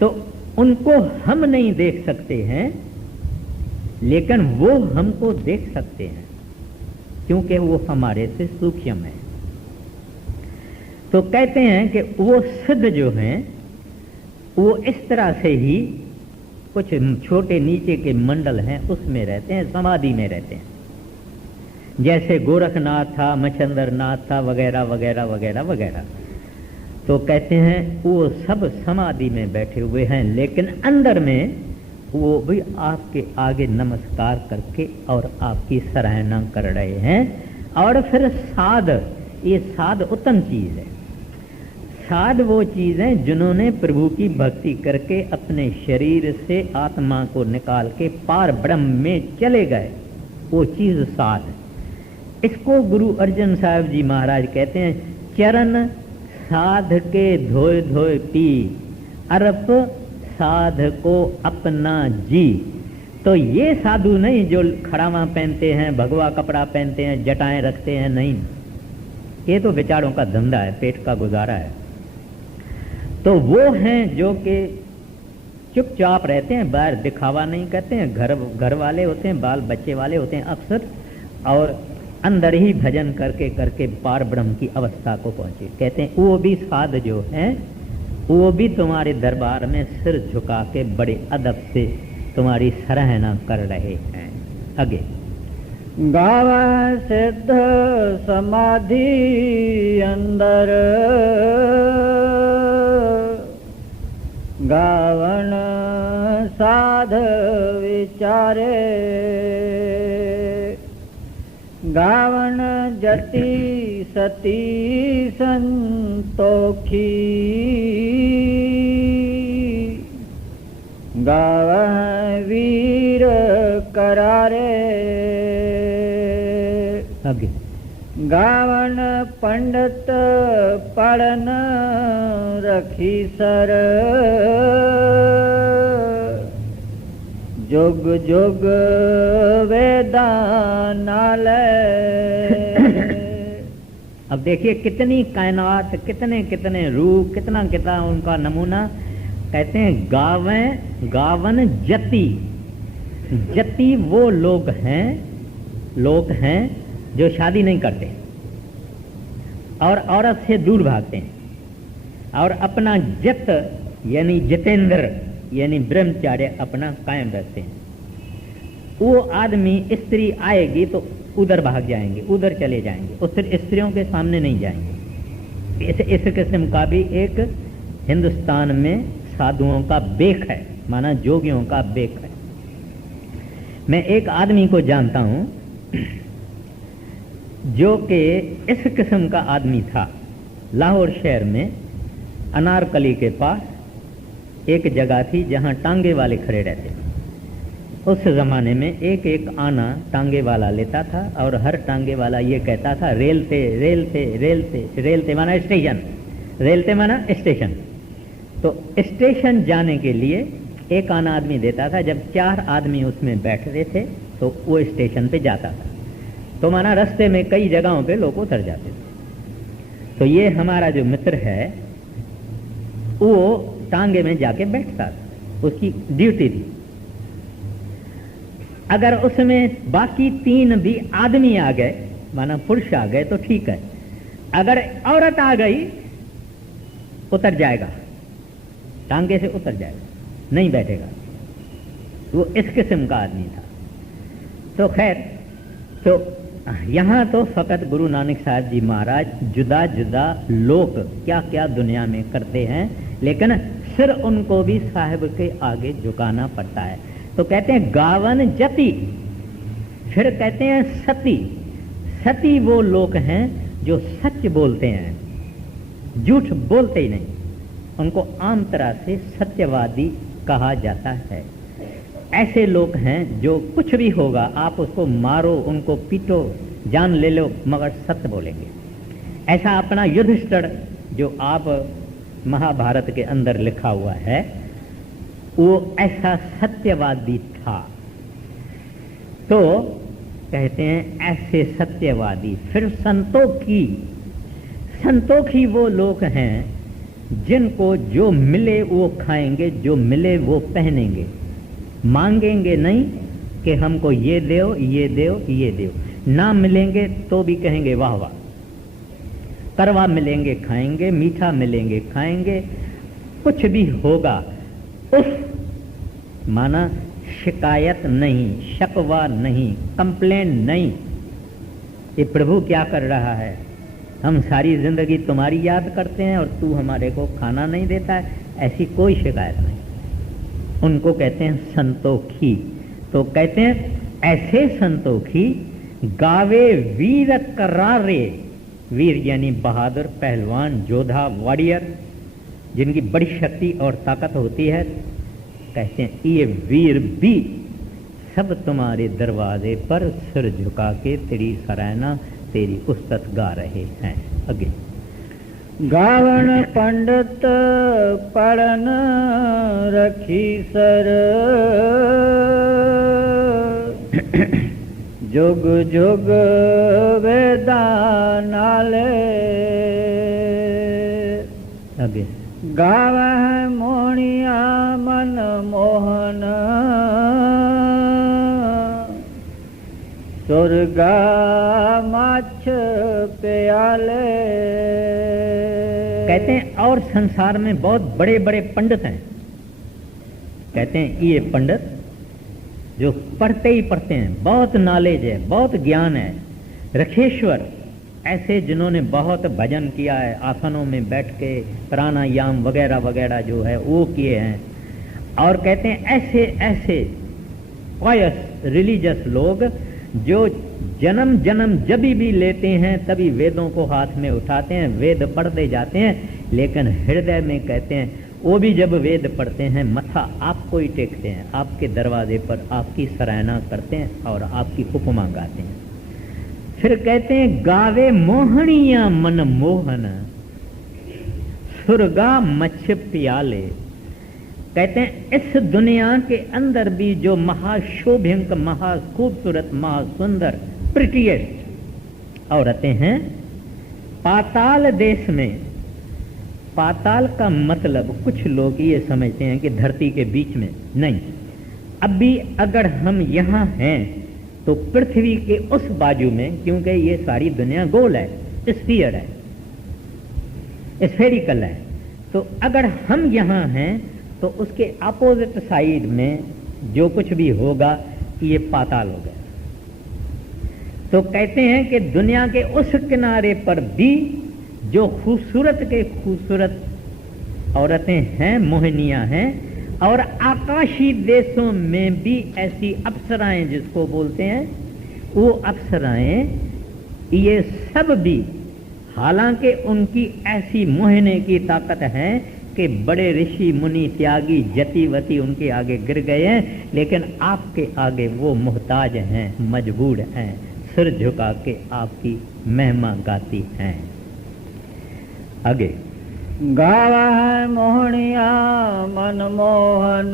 तो उनको हम नहीं देख सकते हैं लेकिन वो हमको देख सकते हैं क्योंकि वो हमारे से सूक्ष्म है। तो कहते हैं कि वो सिद्ध जो हैं वो इस तरह से ही कुछ छोटे नीचे के मंडल हैं उसमें रहते हैं, समाधि में रहते हैं। जैसे गोरखनाथ था, मच्छंदरनाथ था, वगैरह वगैरह वगैरह वगैरह। तो कहते हैं वो सब समाधि में बैठे हुए हैं लेकिन अंदर में वो भी आपके आगे नमस्कार करके और आपकी सराहना कर रहे हैं। और फिर साध, ये साध उत्तम चीज है। साध वो चीज है जिन्होंने प्रभु की भक्ति करके अपने शरीर से आत्मा को निकाल के पार ब्रह्म में चले गए, वो चीज साध है। इसको गुरु अर्जन साहब जी महाराज कहते हैं, चरण साध के धोए धोए पी, अरप साध को अपना जी। तो ये साधु नहीं जो खड़ावा पहनते हैं, भगवा कपड़ा पहनते हैं, जटाएं रखते हैं, नहीं। ये तो बेचारों का धंधा है, पेट का गुजारा है। तो वो हैं जो कि चुपचाप रहते हैं, बाहर दिखावा नहीं करते हैं, घर वाले होते हैं, बाल बच्चे वाले होते हैं अक्सर, और अंदर ही भजन करके करके पार ब्रह्म की अवस्था को पहुंचे। कहते हैं वो भी साध जो हैं वो भी तुम्हारे दरबार में सिर झुका के बड़े अदब से तुम्हारी सराहना कर रहे हैं। आगे गावा सिद्ध समाधि अंदर, गावण साध विचारे, गावण जति सती संतोखी, गावह वीर करारे। आगे गावण पंडित पढ़न रखी सर, जुग जुग वेदानालय। अब देखिए कितनी कायनात, कितने कितने रूप, कितना कितना उनका नमूना। कहते हैं गावन जति। जति वो लोग हैं जो शादी नहीं करते और औरत से दूर भागते हैं और अपना जत यानी जितेंद्र यानी ब्रह्मचार्य अपना कायम रखते हैं। वो आदमी स्त्री आएगी तो उधर भाग जाएंगे, उधर चले जाएंगे, उस स्त्रियों के सामने नहीं जाएंगे। इस किस्म का भी एक हिंदुस्तान में साधुओं का बेख है, माना जोगियों का बेख है। मैं एक आदमी को जानता हूं जो कि इस किस्म का आदमी था। लाहौर शहर में अनारकली के पास एक जगह थी जहां टांगे वाले खड़े रहते थे। उस जमाने में एक एक आना टांगे वाला लेता था और हर टांगे वाला ये कहता था रेलते रेलते रेलते, रेलते माना स्टेशन, रेलते माना स्टेशन। तो स्टेशन जाने के लिए एक आना आदमी देता था। जब 4 आदमी उसमें बैठते थे तो वो स्टेशन पे जाता था। तो माना रास्ते में कई जगहों पे लोग उतर जाते थे। तो ये हमारा जो मित्र है वो टांगे में जाके बैठता था, उसकी ड्यूटी थी। अगर उसमें बाकी 3 भी आदमी आ गए, माना पुरुष आ गए तो ठीक है, अगर औरत आ गई उतर जाएगा, टांगे से उतर जाएगा, नहीं बैठेगा। वो इस किस्म का आदमी था। तो खैर, तो यहाँ तो फकत गुरु नानक साहब जी महाराज जुदा जुदा लोग क्या क्या दुनिया में करते हैं, लेकिन सिर उनको भी साहिब के आगे झुकाना पड़ता है। तो कहते हैं गावन जति, फिर कहते हैं सती। सती वो लोग हैं जो सच बोलते हैं, झूठ बोलते ही नहीं, उनको आम तरह से सत्यवादी कहा जाता है। ऐसे लोग हैं जो कुछ भी होगा आप उसको मारो, उनको पीटो, जान ले लो, मगर सत्य बोलेंगे। ऐसा अपना युधिष्ठिर जो आप महाभारत के अंदर लिखा हुआ है, वो ऐसा सत्यवादी था। तो कहते हैं ऐसे सत्यवादी। फिर संतोखी वो लोग हैं जिनको जो मिले वो खाएंगे, जो मिले वो पहनेंगे, मांगेंगे नहीं कि हमको ये दो ये दो ये दो, ना मिलेंगे तो भी कहेंगे वाह वाह। करवा मिलेंगे खाएंगे, मीठा मिलेंगे खाएंगे, कुछ भी होगा उस माना शिकायत नहीं, शकवा नहीं, कंप्लेन नहीं। ये प्रभु क्या कर रहा है, हम सारी जिंदगी तुम्हारी याद करते हैं और तू हमारे को खाना नहीं देता है, ऐसी कोई शिकायत नहीं। उनको कहते हैं संतोखी। तो कहते हैं ऐसे संतोखी गावे वीर करारे, वीर यानी बहादुर, पहलवान, योद्धा, वॉरियर, जिनकी बड़ी शक्ति और ताकत होती है। कहते हैं ये वीर भी सब तुम्हारे दरवाजे पर सिर झुका के तेरी सराहना, तेरी उस्तत गा रहे हैं। आगे गावन पंडित पढ़न रखी सर, जुग जुग वेदानाले। आगे गावह मोहनिया मन मोहन, सुरगा माछ प्याले। कहते हैं और संसार में बहुत बड़े बड़े पंडित हैं। कहते हैं ये पंडित जो पढ़ते ही पढ़ते हैं, बहुत नॉलेज है, बहुत ज्ञान है। रखेश्वर ऐसे जिन्होंने बहुत भजन किया है, आसनों में बैठ के प्राणायाम वगैरह वगैरह जो है वो किए हैं। और कहते हैं ऐसे ऐसे पायस रिलीजियस लोग जो जन्म जन्म जब भी लेते हैं तभी वेदों को हाथ में उठाते हैं, वेद पढ़ते जाते हैं, लेकिन हृदय में कहते हैं वो भी जब वेद पढ़ते हैं मथा आपको ही टेकते हैं, आपके दरवाजे पर आपकी सराहना करते हैं और आपकी उपमा गाते हैं। फिर कहते हैं गावे मोहनिया मन मोहन, सुरगा मच्छ प्याले। कहते हैं इस दुनिया के अंदर भी जो महाशोभिंक, महाखूबसूरत, महासुंदर, प्रिटीएस्ट औरतें हैं, पाताल देश में, पाताल का मतलब कुछ लोग ये समझते हैं कि धरती के बीच में, नहीं। अभी अगर हम यहाँ हैं तो पृथ्वी के उस बाजू में, क्योंकि ये सारी दुनिया गोल है, स्फीयर है, स्फेरिकल है, तो अगर हम यहाँ हैं तो उसके अपोजिट साइड में जो कुछ भी होगा ये पाताल हो गया। तो कहते हैं कि दुनिया के उस किनारे पर भी जो खूबसूरत के खूबसूरत औरतें हैं, मोहिनियां हैं, और आकाशी देशों में भी ऐसी अप्सराएं जिसको बोलते हैं, वो अप्सराएं, ये सब भी हालांकि उनकी ऐसी मोहने की ताकत है कि बड़े ऋषि मुनि त्यागी जतिवती उनके आगे गिर गए हैं, लेकिन आपके आगे वो मोहताज हैं, मजबूर हैं, सिर झुका के आपकी महिमा गाती हैं। आगे गावा है मोहनिया मनमोहन,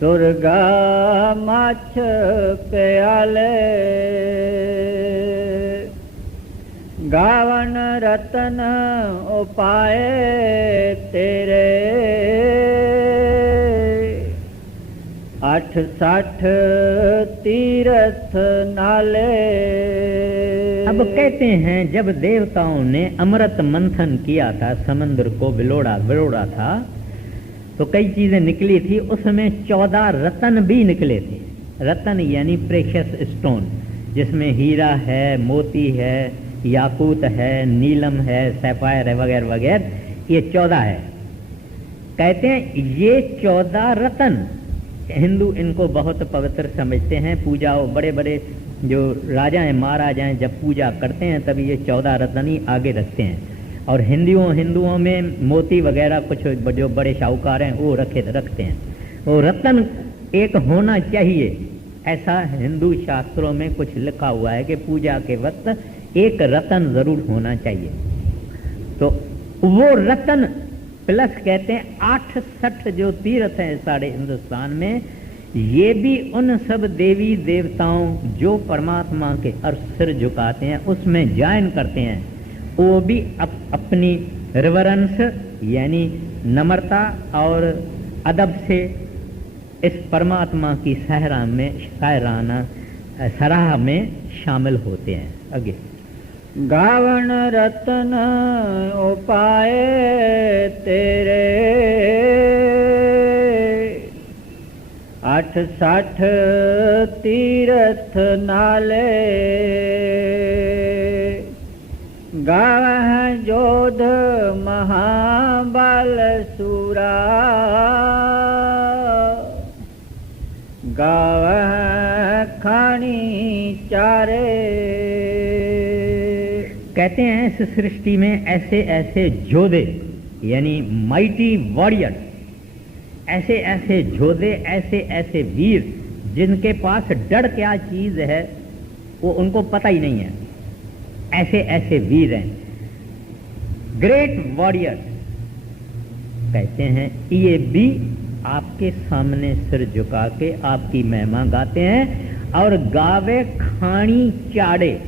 सुरगा माछ प्याले, गावन रतन उपाय तेरे, 68 तीर्थ नाले। अब कहते हैं जब देवताओं ने अमृत मंथन किया था, समुद्र को बिलोड़ा था, तो कई चीजें निकली थी, उसमें 14 रतन भी निकले थे। रतन यानी प्रेशियस स्टोन, जिसमें हीरा है, मोती है, याकूत है, नीलम है, सैफायर है, वगैरह वगैरह, ये 14 है। कहते हैं ये 14 रतन, हिंदू इनको बहुत पवित्र समझते हैं। पूजा बड़े बड़े जो राजा हैं, महाराजा हैं, जब पूजा करते हैं तभी ये 14 रतन ही आगे रखते हैं। और हिंदुओं में मोती वगैरह कुछ जो बड़े शाहूकार हैं वो रखते हैं। वो रतन एक होना चाहिए, ऐसा हिंदू शास्त्रों में कुछ लिखा हुआ है कि पूजा के वक्त एक रतन जरूर होना चाहिए। तो वो रतन प्लस कहते हैं 68 जो तीर्थ हैं सारे हिंदुस्तान में, ये भी उन सब देवी देवताओं जो परमात्मा के सिर झुकाते हैं उसमें ज्वाइन करते हैं, वो भी अपनी रिवरेंस यानी नम्रता और अदब से इस परमात्मा की सराह में शामिल होते हैं। आगे गावन रतन उपाय तेरे, 68 तीर्थ नाले, गावह जोध महाबल सूरा, गावह खानी चारे। कहते हैं इस सृष्टि में ऐसे ऐसे जोधे यानी माइटी वॉरियर, ऐसे ऐसे जोधे, ऐसे ऐसे वीर जिनके पास डर क्या चीज है वो उनको पता ही नहीं है, ऐसे ऐसे वीर हैं, ग्रेट वॉरियर। कहते हैं ये भी आपके सामने सिर झुका के आपकी महिमा गाते हैं। और गावे खानी चाड़े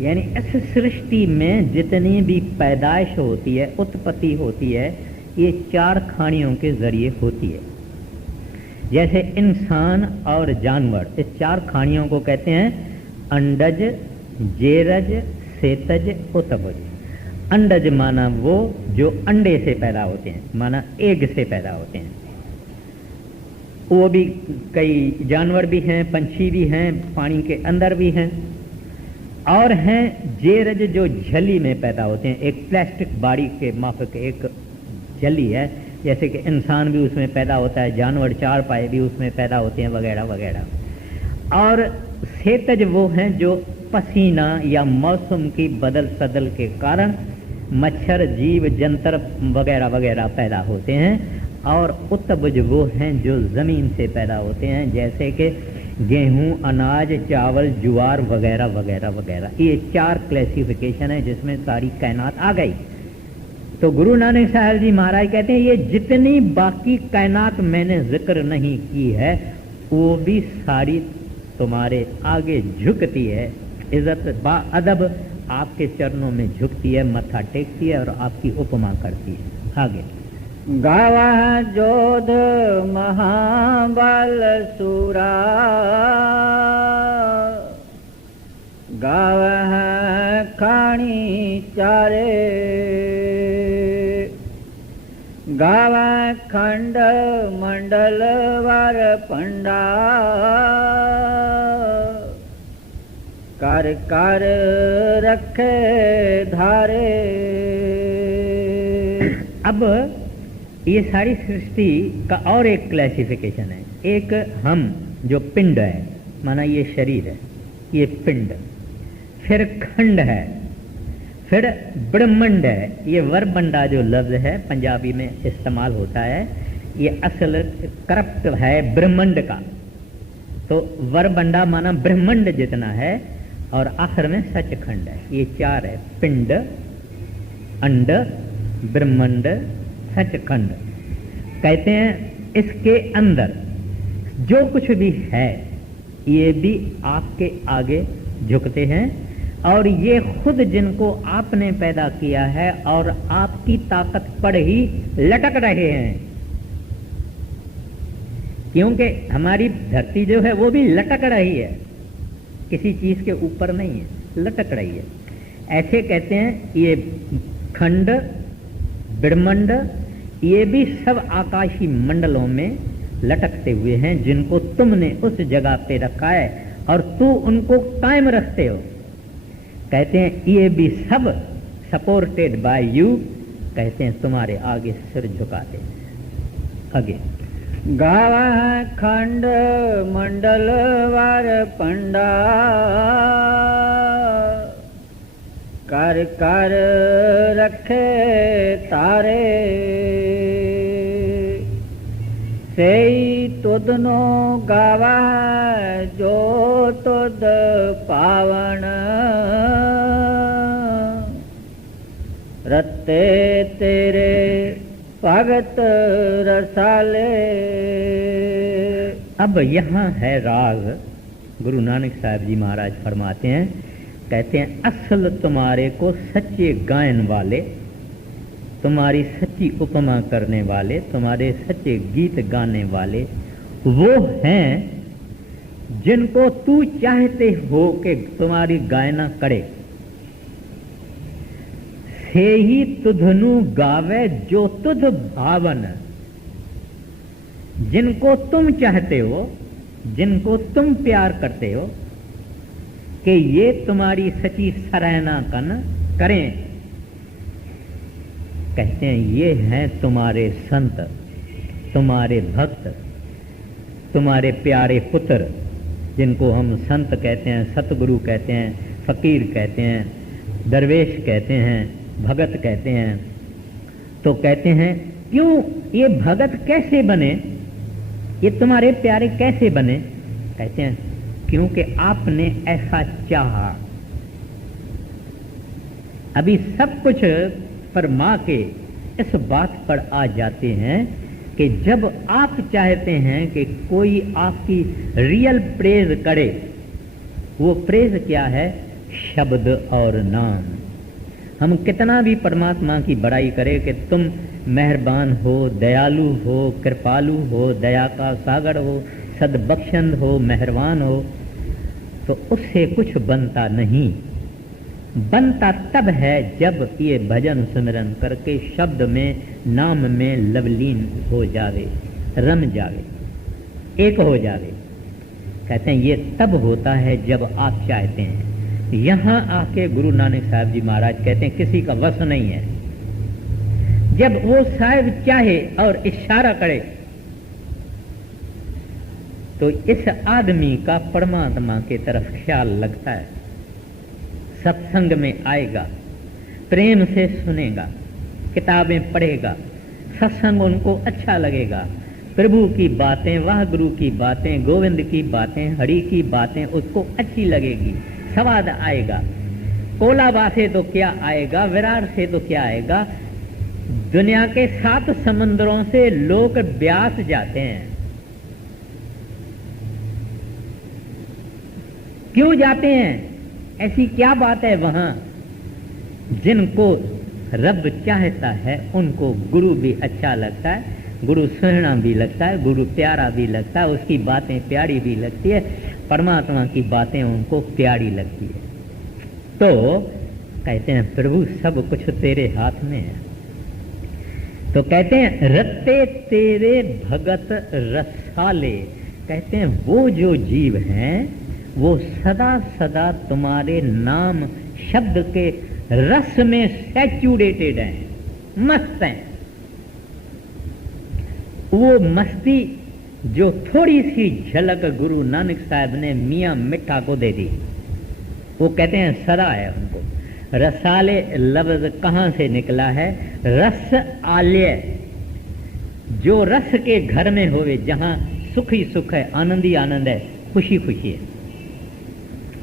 यानी इस सृष्टि में जितनी भी पैदाइश होती है, उत्पत्ति होती है, ये 4 खानियों के जरिए होती है। जैसे इंसान और जानवर, इस 4 खानियों को कहते हैं अंडज, जेरज, सेतज, उत्तबज। अंडज माना वो जो अंडे से पैदा होते हैं, माना एग से पैदा होते हैं। वो भी कई जानवर भी हैं, पंछी भी हैं, पानी के अंदर भी हैं। और हैं जेरज जो झली में पैदा होते हैं, एक प्लास्टिक बाड़ी के माफक एक झली है, जैसे कि इंसान भी उसमें पैदा होता है, जानवर 4 पाए भी उसमें पैदा होते हैं, वगैरह वगैरह। और सेतज वो हैं जो पसीना या मौसम की बदल सदल के कारण मच्छर, जीव जंतर वगैरह वगैरह पैदा होते हैं। और उत्तबज वो हैं जो जमीन से पैदा होते हैं, जैसे कि गेहूं, अनाज, चावल, ज्वार वगैरह वगैरह वगैरह। ये 4 क्लासिफिकेशन है जिसमें सारी कायनात आ गई। तो गुरु नानक साहब जी महाराज कहते हैं ये जितनी बाकी कायनात मैंने जिक्र नहीं की है वो भी सारी तुम्हारे आगे झुकती है, इज्जत बा अदब आपके चरणों में झुकती है, मत्था टेकती है और आपकी उपमा करती है। आगे गावह जोध महाबल सूरा, गावह खानी चारे, गावा खंड मंडल वार पंडा कर कर रखे धारे। अब ये सारी सृष्टि का और एक क्लासिफिकेशन है। एक हम जो पिंड है, माना ये शरीर है, ये पिंड, फिर खंड है, फिर ब्रह्मंड है। ये वरबंडा जो लफ्ज है पंजाबी में इस्तेमाल होता है, ये असल करप्ट है ब्रह्मंड का। तो वरबंडा माना ब्रह्मंड जितना है, और आखिर में सचखंड है। ये चार है, पिंड, अंड, ब्रह्मंड, सचखंड। कहते हैं इसके अंदर जो कुछ भी है ये भी आपके आगे झुकते हैं, और ये खुद जिनको आपने पैदा किया है और आपकी ताकत पर ही लटक रहे हैं। क्योंकि हमारी धरती जो है वो भी लटक रही है, किसी चीज के ऊपर नहीं है, लटक रही है। ऐसे कहते हैं ये खंड, ब्रह्मंड, ये भी सब आकाशी मंडलों में लटकते हुए हैं, जिनको तुमने उस जगह पे रखा है और तू उनको कायम रखते हो। कहते हैं ये भी सब सपोर्टेड बाय यू, कहते हैं तुम्हारे आगे सिर झुकाते। आगे गावा खंड मंडल वार पंडा कर कर रखे तारे। सेई तुदनो गावा जो तुद पावन रत्ते तेरे भगत रसाले। अब यहाँ है राग। गुरु नानक साहब जी महाराज फरमाते हैं, कहते हैं असल तुम्हारे को सच्चे गायन वाले, तुम्हारी सच्ची उपमा करने वाले, तुम्हारे सच्चे गीत गाने वाले वो हैं जिनको तू चाहते हो कि तुम्हारी गायना करे। से ही तुधनु गावे जो तुध भावन, जिनको तुम चाहते हो, जिनको तुम प्यार करते हो कि ये तुम्हारी सच्ची सराहना करें। कहते हैं ये हैं तुम्हारे संत, तुम्हारे भक्त, तुम्हारे प्यारे पुत्र, जिनको हम संत कहते हैं, सतगुरु कहते हैं, फकीर कहते हैं, दरवेश कहते हैं, भगत कहते हैं। तो कहते हैं क्यों ये भगत कैसे बने, ये तुम्हारे प्यारे कैसे बने? कहते हैं क्योंकि आपने ऐसा चाहा। अभी सब कुछ फरमा के इस बात पर आ जाते हैं कि जब आप चाहते हैं कि कोई आपकी रियल प्रेज करे, वो प्रेज क्या है? शब्द और नाम। हम कितना भी परमात्मा की बड़ाई करें कि तुम मेहरबान हो, दयालु हो, कृपालु हो, दया का सागर हो, सद्बख्शंद हो, मेहरबान हो, तो उससे कुछ बनता नहीं। बनता तब है जब ये भजन सिमरन करके शब्द में, नाम में लवलीन हो जावे, रम जावे, एक हो जावे। कहते हैं ये तब होता है जब आप चाहते हैं। यहाँ आके गुरु नानक साहब जी महाराज कहते हैं किसी का वश नहीं है। जब वो साहिब चाहे और इशारा करे तो इस आदमी का परमात्मा की तरफ ख्याल लगता है, सत्संग में आएगा, प्रेम से सुनेगा, किताबें पढ़ेगा, सत्संग उनको अच्छा लगेगा, प्रभु की बातें, वाह गुरु की बातें, गोविंद की बातें, हरि की बातें उसको अच्छी लगेगी, स्वाद आएगा। कोलाबा से तो क्या आएगा, विरार से तो क्या आएगा। दुनिया के 7 समुद्रों से लोग ब्यास जाते हैं। क्यों जाते हैं? ऐसी क्या बात है वहां? जिनको रब चाहता है उनको गुरु भी अच्छा लगता है, गुरु सुनना भी लगता है, गुरु प्यारा भी लगता है, उसकी बातें प्यारी भी लगती है, परमात्मा की बातें उनको प्यारी लगती है। तो कहते हैं प्रभु सब कुछ तेरे हाथ में है। तो कहते हैं रत्ते तेरे भगत रसाले, कहते हैं वो जो जीव हैं वो सदा सदा तुम्हारे नाम शब्द के रस में सैचुरेटेड हैं, मस्त हैं। वो मस्ती जो थोड़ी सी झलक गुरु नानक साहब ने मियां मिठा को दे दी, वो कहते हैं सदा है उनको। रसाले लफ्ज कहां से निकला है? रस आलय, जो रस के घर में होवे, जहां सुख ही सुख है, आनंद ही आनंद है, खुशी खुशी है।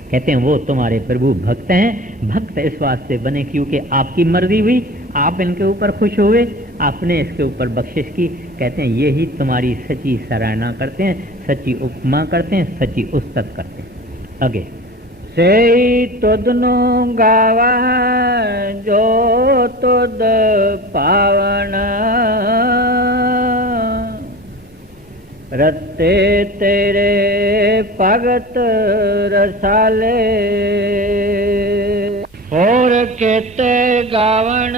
कहते हैं वो तुम्हारे प्रभु भक्त हैं। भक्त इस वास्ते बने क्योंकि आपकी मर्जी हुई, आप इनके ऊपर खुश हुए, आपने इसके ऊपर बख्शिश की। कहते हैं यही तुम्हारी सच्ची सराहना करते हैं, सच्ची उपमा करते हैं, सच्ची उस्तत करते हैं। आगे से तुदनो गावा जो तुद पावन, रत्ते तेरे भगत रसाले, और केते गावण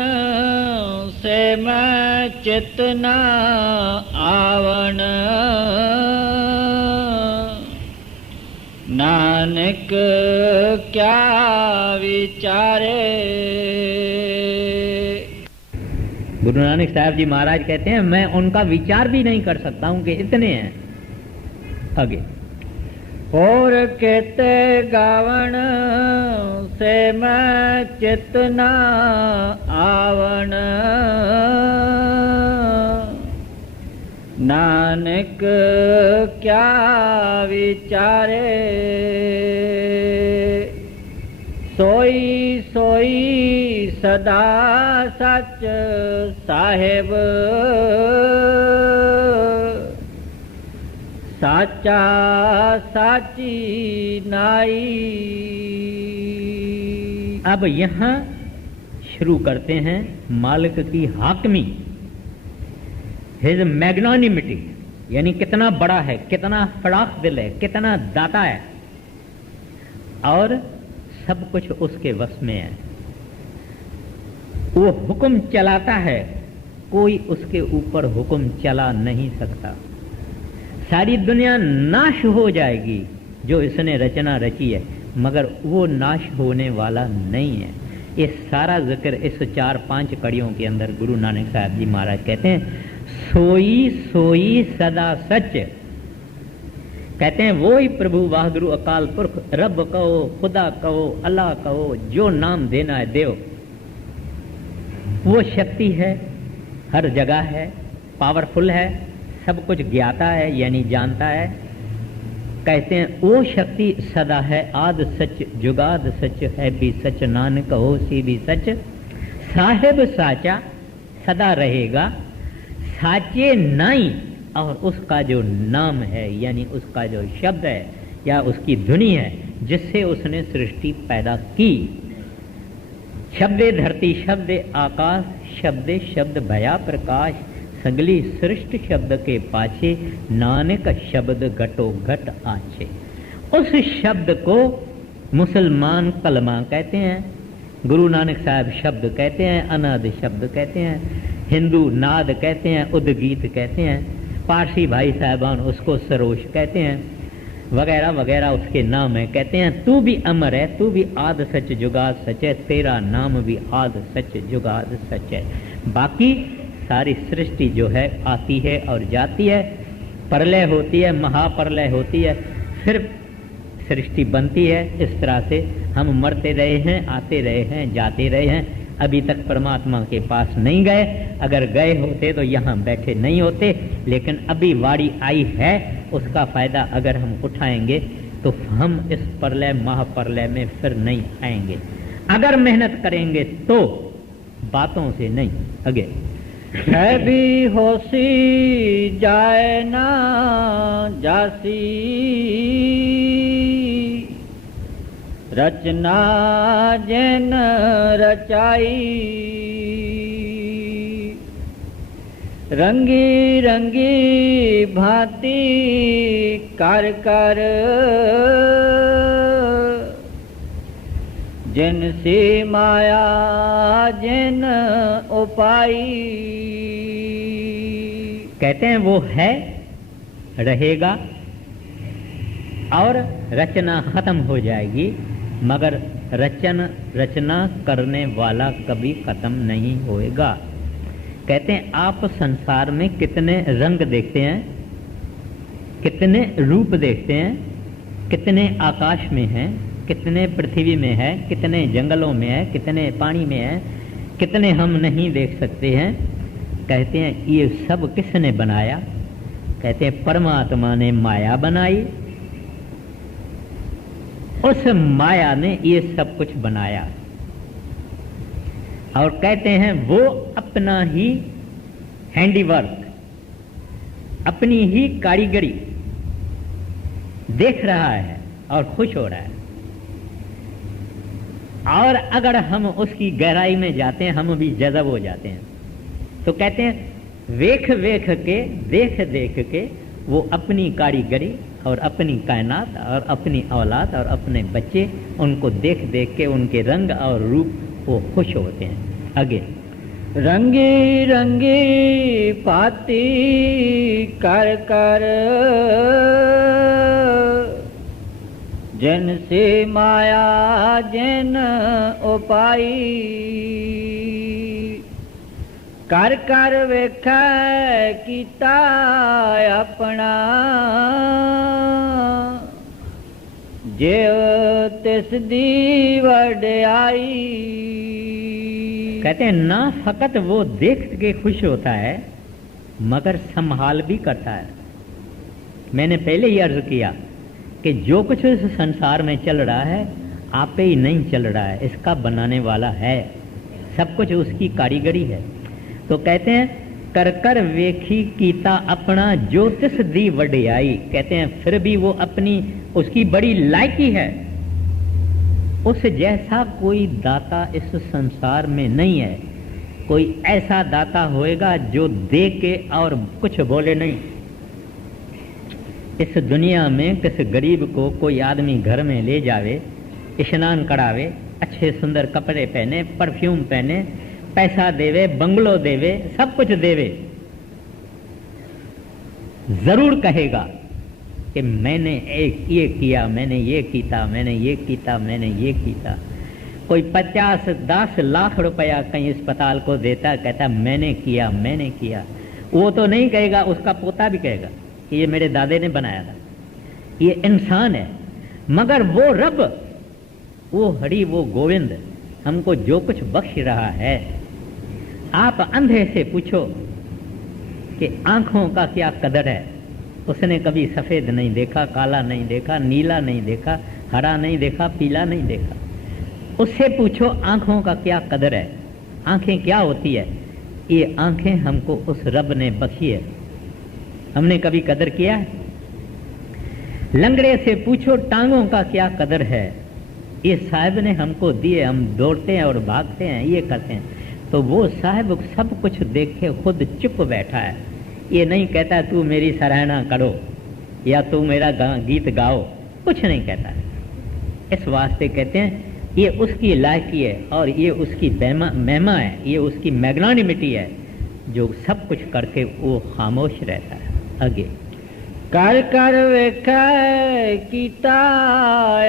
से मैं चितना आवण, नानक क्या विचारे। गुरु नानक साहब जी महाराज कहते हैं मैं उनका विचार भी नहीं कर सकता हूं कि इतने हैं। आगे और केते गावण से मैं चितना आवण, नानक क्या विचारे। सोई सोई सदा सच साहेब, साचा साची नाई। अब यहां शुरू करते हैं मालिक की हाकमी, हिज मैग्नानिमिटी, यानी कितना बड़ा है, कितना फड़ाक दिल है, कितना दाता है, और सब कुछ उसके वश में है। वो हुक्म चलाता है, कोई उसके ऊपर हुक्म चला नहीं सकता। सारी दुनिया नाश हो जाएगी जो इसने रचना रची है, मगर वो नाश होने वाला नहीं है। ये सारा जिक्र इस 4-5 कड़ियों के अंदर गुरु नानक साहब जी महाराज कहते हैं सोई सोई सदा सच। कहते हैं वो ही प्रभु वाहगुरु अकाल पुरख, रब कहो, खुदा कहो, अल्लाह कहो, जो नाम देना है देव, वो शक्ति है, हर जगह है, पावरफुल है, सब कुछ ज्ञाता है यानी जानता है। कहते हैं वो शक्ति सदा है, आद सच जुगाद सच है भी सच, नानक हो सी भी सच। साहिब साचा सदा रहेगा, साचे नाई, और उसका जो नाम है यानी उसका जो शब्द है या उसकी धुनी है जिससे उसने सृष्टि पैदा की। शब्दे धरती शब्द आकाश, शब्दे शब्द भया प्रकाश, सगली सृष्टि शब्द के पाछे, नानक शब्द घटो घट आछे। उस शब्द को मुसलमान कलमा कहते हैं, गुरु नानक साहब शब्द कहते हैं, अनाद शब्द कहते हैं, हिंदू नाद कहते हैं, उद्गीत कहते हैं, पारसी भाई साहबान उसको सरोश कहते हैं, वगैरह वगैरह उसके नाम है। कहते हैं तू भी अमर है, तू भी आद सच जुगाद सच है, तेरा नाम भी आद सच जुगाद सच है। बाकी सारी सृष्टि जो है आती है और जाती है, प्रलय होती है, महाप्रलय होती है, फिर सृष्टि बनती है। इस तरह से हम मरते रहे हैं, आते रहे हैं, जाते रहे हैं, अभी तक परमात्मा के पास नहीं गए। अगर गए होते तो यहाँ बैठे नहीं होते, लेकिन अभी वाड़ी आई है, उसका फायदा अगर हम उठाएंगे तो हम इस प्रलय महाप्रलय में फिर नहीं आएंगे। अगर मेहनत करेंगे तो, बातों से नहीं। आगे है भी होसी जाए ना जासी, रचना जैन रचाई, रंगी रंगी भांति कर कर, जिनसी माया जिन उपाई। कहते हैं वो है, रहेगा और रचना खत्म हो जाएगी, मगर रचना करने वाला कभी खत्म नहीं होएगा। कहते हैं आप संसार में कितने रंग देखते हैं, कितने रूप देखते हैं, कितने आकाश में हैं, कितने पृथ्वी में है, कितने जंगलों में है, कितने पानी में है, कितने हम नहीं देख सकते हैं। कहते हैं ये सब किसने बनाया? कहते हैं परमात्मा ने माया बनाई, उस माया ने ये सब कुछ बनाया। और कहते हैं वो अपना ही हैंडीवर्क, अपनी ही कारीगरी देख रहा है और खुश हो रहा है। और अगर हम उसकी गहराई में जाते हैं हम भी जज़ब हो जाते हैं। तो कहते हैं वेख वेख के, देख देख के वो अपनी कारीगरी और अपनी कायनात और अपनी औलाद और अपने बच्चे, उनको देख देख के उनके रंग और रूप वो खुश होते हैं। आगे रंगी रंगी पाती कर कर जिनसे माया जिन उपाई। कर कर वेखै कीता अपना जिव तिस दी वड्याई। कहते हैं ना फकत वो देख के खुश होता है मगर संभाल भी करता है। मैंने पहले ही अर्ज किया कि जो कुछ इस संसार में चल रहा है आप पे ही नहीं चल रहा है, इसका बनाने वाला है, सब कुछ उसकी कारीगरी है। तो कहते हैं कर कर वेखी कीता अपना ज्योतिष दी वड्याई। कहते हैं फिर भी वो अपनी उसकी बड़ी लायकी है, उस जैसा कोई दाता इस संसार में नहीं है। कोई ऐसा दाता होएगा जो दे के और कुछ बोले नहीं। इस दुनिया में किस गरीब को कोई आदमी घर में ले जावे, स्नान करावे, अच्छे सुंदर कपड़े पहने, परफ्यूम पहने, पैसा देवे, बंगलो देवे, सब कुछ देवे, जरूर कहेगा कि मैंने एक ये किया, मैंने ये कीता, मैंने ये कीता, मैंने ये कीता। कोई 50-10 लाख रुपया कहीं अस्पताल को देता, कहता मैंने किया, मैंने किया। वो तो नहीं कहेगा, उसका पोता भी कहेगा कि ये मेरे दादे ने बनाया था। ये इंसान है, मगर वो रब, वो हरि, वो गोविंद हमको जो कुछ बख्श रहा है। आप अंधे से पूछो कि आंखों का क्या कदर है, उसने कभी सफेद नहीं देखा, काला नहीं देखा, नीला नहीं देखा, हरा नहीं देखा, पीला नहीं देखा। उससे पूछो आंखों का क्या कदर है, आंखें क्या होती है। ये आंखें हमको उस रब ने बख्शी है, हमने कभी कदर किया है? लंगड़े से पूछो टांगों का क्या कदर है, ये साहब ने हमको दिए, हम दौड़ते हैं और भागते हैं, ये करते हैं। तो वो साहब सब कुछ देख के खुद चुप बैठा है, ये नहीं कहता तू मेरी सराहना करो या तू मेरा गीत गाओ, कुछ नहीं कहता। इस वास्ते कहते हैं ये उसकी लायकी है और ये उसकी महिमा है, ये उसकी मैग्नानिमिटी है, जो सब कुछ करके वो खामोश रहता है। आगे कर कर वेखै कीता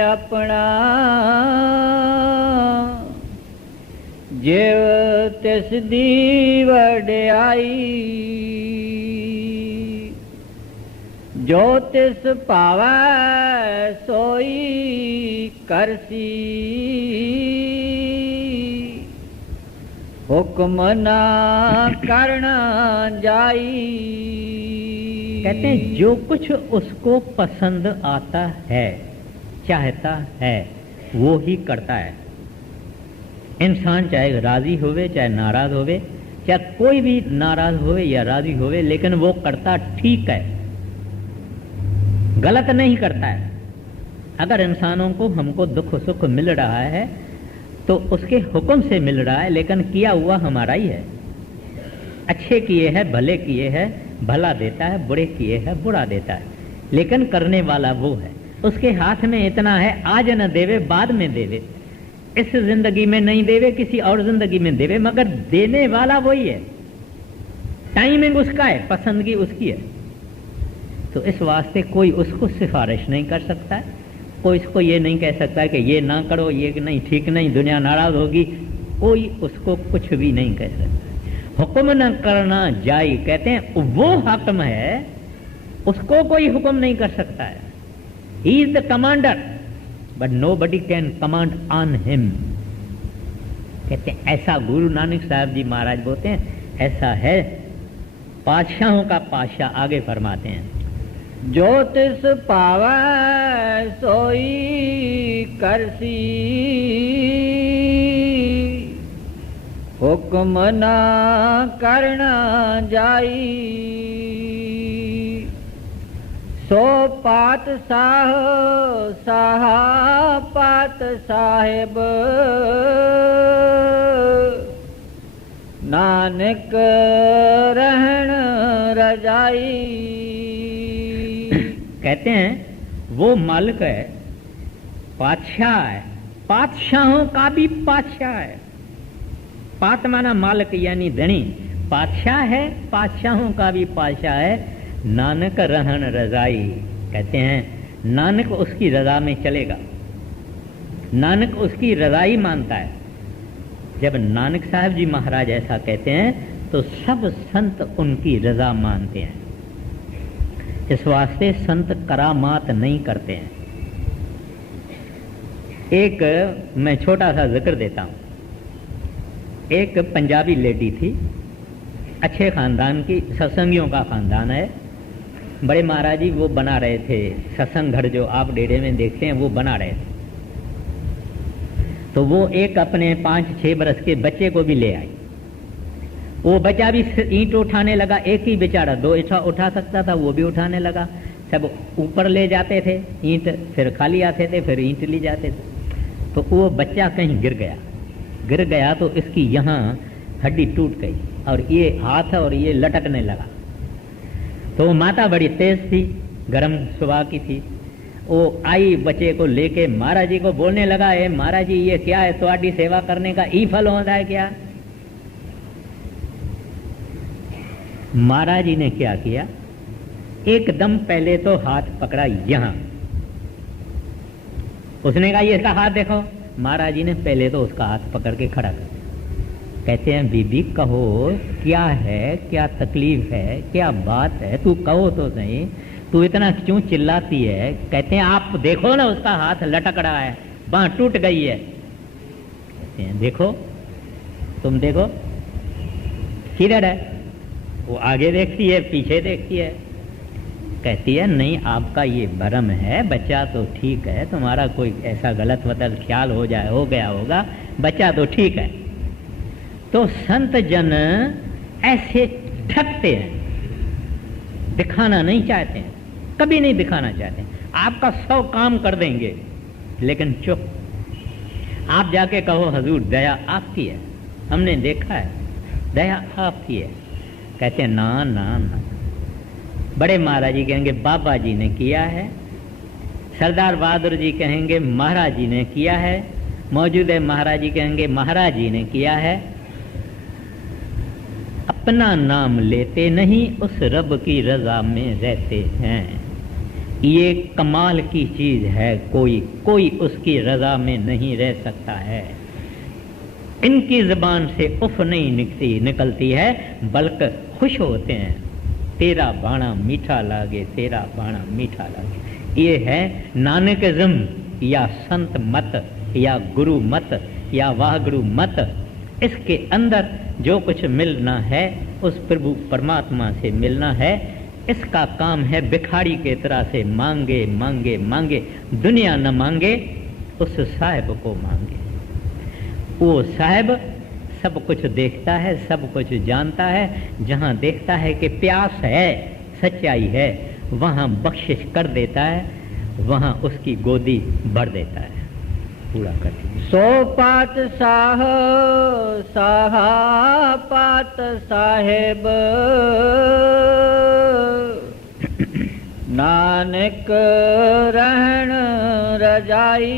अपना जिव तिस दी वड्याई। जो तिस पावै सोई करसी हुक्म ना करना जाई। कहते हैं जो कुछ उसको पसंद आता है, चाहता है, वो ही करता है। इंसान चाहे राजी होवे चाहे नाराज होवे, चाहे कोई भी नाराज होवे या राजी होवे, लेकिन वो करता ठीक है, गलत नहीं करता है। अगर इंसानों को हमको दुख सुख मिल रहा है तो उसके हुक्म से मिल रहा है, लेकिन किया हुआ हमारा ही है। अच्छे किए हैं, भले किए हैं, भला देता है, बुरे किए हैं, बुरा देता है, लेकिन करने वाला वो है। उसके हाथ में इतना है, आज न देवे बाद में देवे। इस जिंदगी में नहीं देवे, किसी और जिंदगी में देवे, मगर देने वाला वही है, टाइमिंग उसका है, पसंदगी उसकी है। तो इस वास्ते कोई उसको सिफारिश नहीं कर सकता है, कोई इसको ये नहीं कह सकता है कि ये ना करो, ये नहीं, ठीक नहीं, दुनिया नाराज होगी, कोई उसको कुछ भी नहीं कह सकता। हुक्म न करना जाई, कहते हैं वो हाकिम है, उसको कोई हुक्म नहीं कर सकता है। He is the commander but nobody can command on him. कहते हैं ऐसा गुरु नानक साहब जी महाराज बोलते हैं, ऐसा है पातशाहों का पातशाह। आगे फरमाते हैं, जो तिस पावै सोई करसी, हुक्म ना करना जाई। सो पात साह साहा पात साहेब, नानक रहन रजाई। कहते हैं वो मालिक है, पातशाह है, पातशाहों का भी पातशाह है। पात माना मालिक यानी धनी, पातशाह है, पातशाहों का भी पातशाह है। नानक रहन रजाई, कहते हैं नानक उसकी रजा में चलेगा, नानक उसकी रजाई मानता है। जब नानक साहब जी महाराज ऐसा कहते हैं तो सब संत उनकी रजा मानते हैं। इस वास्ते संत करामात नहीं करते हैं। एक मैं छोटा सा जिक्र देता हूं। एक पंजाबी लेडी थी, अच्छे खानदान की, सत्संगियों का खानदान है। बड़े महाराज जी वो बना रहे थे, सत्संग घर जो आप डेरे में देखते हैं वो बना रहे थे। तो वो एक अपने 5-6 बरस के बच्चे को भी ले आई। वो बच्चा भी ईंट उठाने लगा, एक ही बेचारा 2 उठा सकता था, वो भी उठाने लगा। सब ऊपर ले जाते थे ईंट, फिर खाली आते थे, फिर ईंट ले जाते थे। तो वो बच्चा कहीं गिर गया तो इसकी यहाँ हड्डी टूट गई और ये हाथ और ये लटकने लगा। तो माता बड़ी तेज थी, गर्म सुबह की थी। वो आई बच्चे को लेके महाराज जी को बोलने लगा, ए महाराज जी ये क्या है, तुम्हारी सेवा करने का ई फल होता है क्या? महाराज जी ने क्या किया, एकदम पहले तो हाथ पकड़ा यहां, उसने कहा ये इसका हाथ देखो। महाराज जी ने पहले तो उसका हाथ पकड़ के खड़ा कर, कहते हैं बीबी कहो क्या है, क्या तकलीफ है, क्या बात है, तू कहो तो सही, तू इतना क्यों चिल्लाती है? कहते हैं आप देखो ना उसका हाथ लटक रहा है, बांह टूट गई है। कहते हैं देखो, तुम देखो किधर है? वो आगे देखती है, पीछे देखती है, कहती है नहीं आपका ये भरम है, बच्चा तो ठीक है, तुम्हारा कोई ऐसा गलत मतलब ख्याल हो गया होगा, बच्चा तो ठीक है। तो संत जन ऐसे ठगते हैं, दिखाना नहीं चाहते हैं, कभी नहीं दिखाना चाहते हैं। आपका 100 काम कर देंगे लेकिन चुप। आप जाके कहो हजूर दया आपकी है, हमने देखा है, दया आपकी है। कहते हैं ना ना ना। बड़े महाराज जी कहेंगे बाबा जी ने किया है, सरदार बहादुर जी कहेंगे महाराज जी ने किया है, मौजूदा महाराज जी कहेंगे महाराज जी ने किया है। अपना नाम लेते नहीं, उस रब की रजा में रहते हैं। ये कमाल की चीज है, कोई उसकी रजा में नहीं रह सकता है। इनकी जुबान से उफ नहीं निकलती है, बल्कि खुश होते हैं, तेरा बाणा मीठा लागे, तेरा बाणा मीठा लागे। ये है नानकिज्म या संत मत या गुरु मत या वाहगुरु मत। इसके अंदर जो कुछ मिलना है उस प्रभु परमात्मा से मिलना है। इसका काम है भिखारी के तरह से मांगे मांगे मांगे, दुनिया न मांगे, उस साहिब को मांगे। वो साहिब सब कुछ देखता है, सब कुछ जानता है। जहाँ देखता है कि प्यास है, सच्चाई है, वहाँ बख्शिश कर देता है, वहाँ उसकी गोदी भर देता है। पूरा कर दीजिए। सो पात साह साहा पात साहेब, नानक रहन रजाई।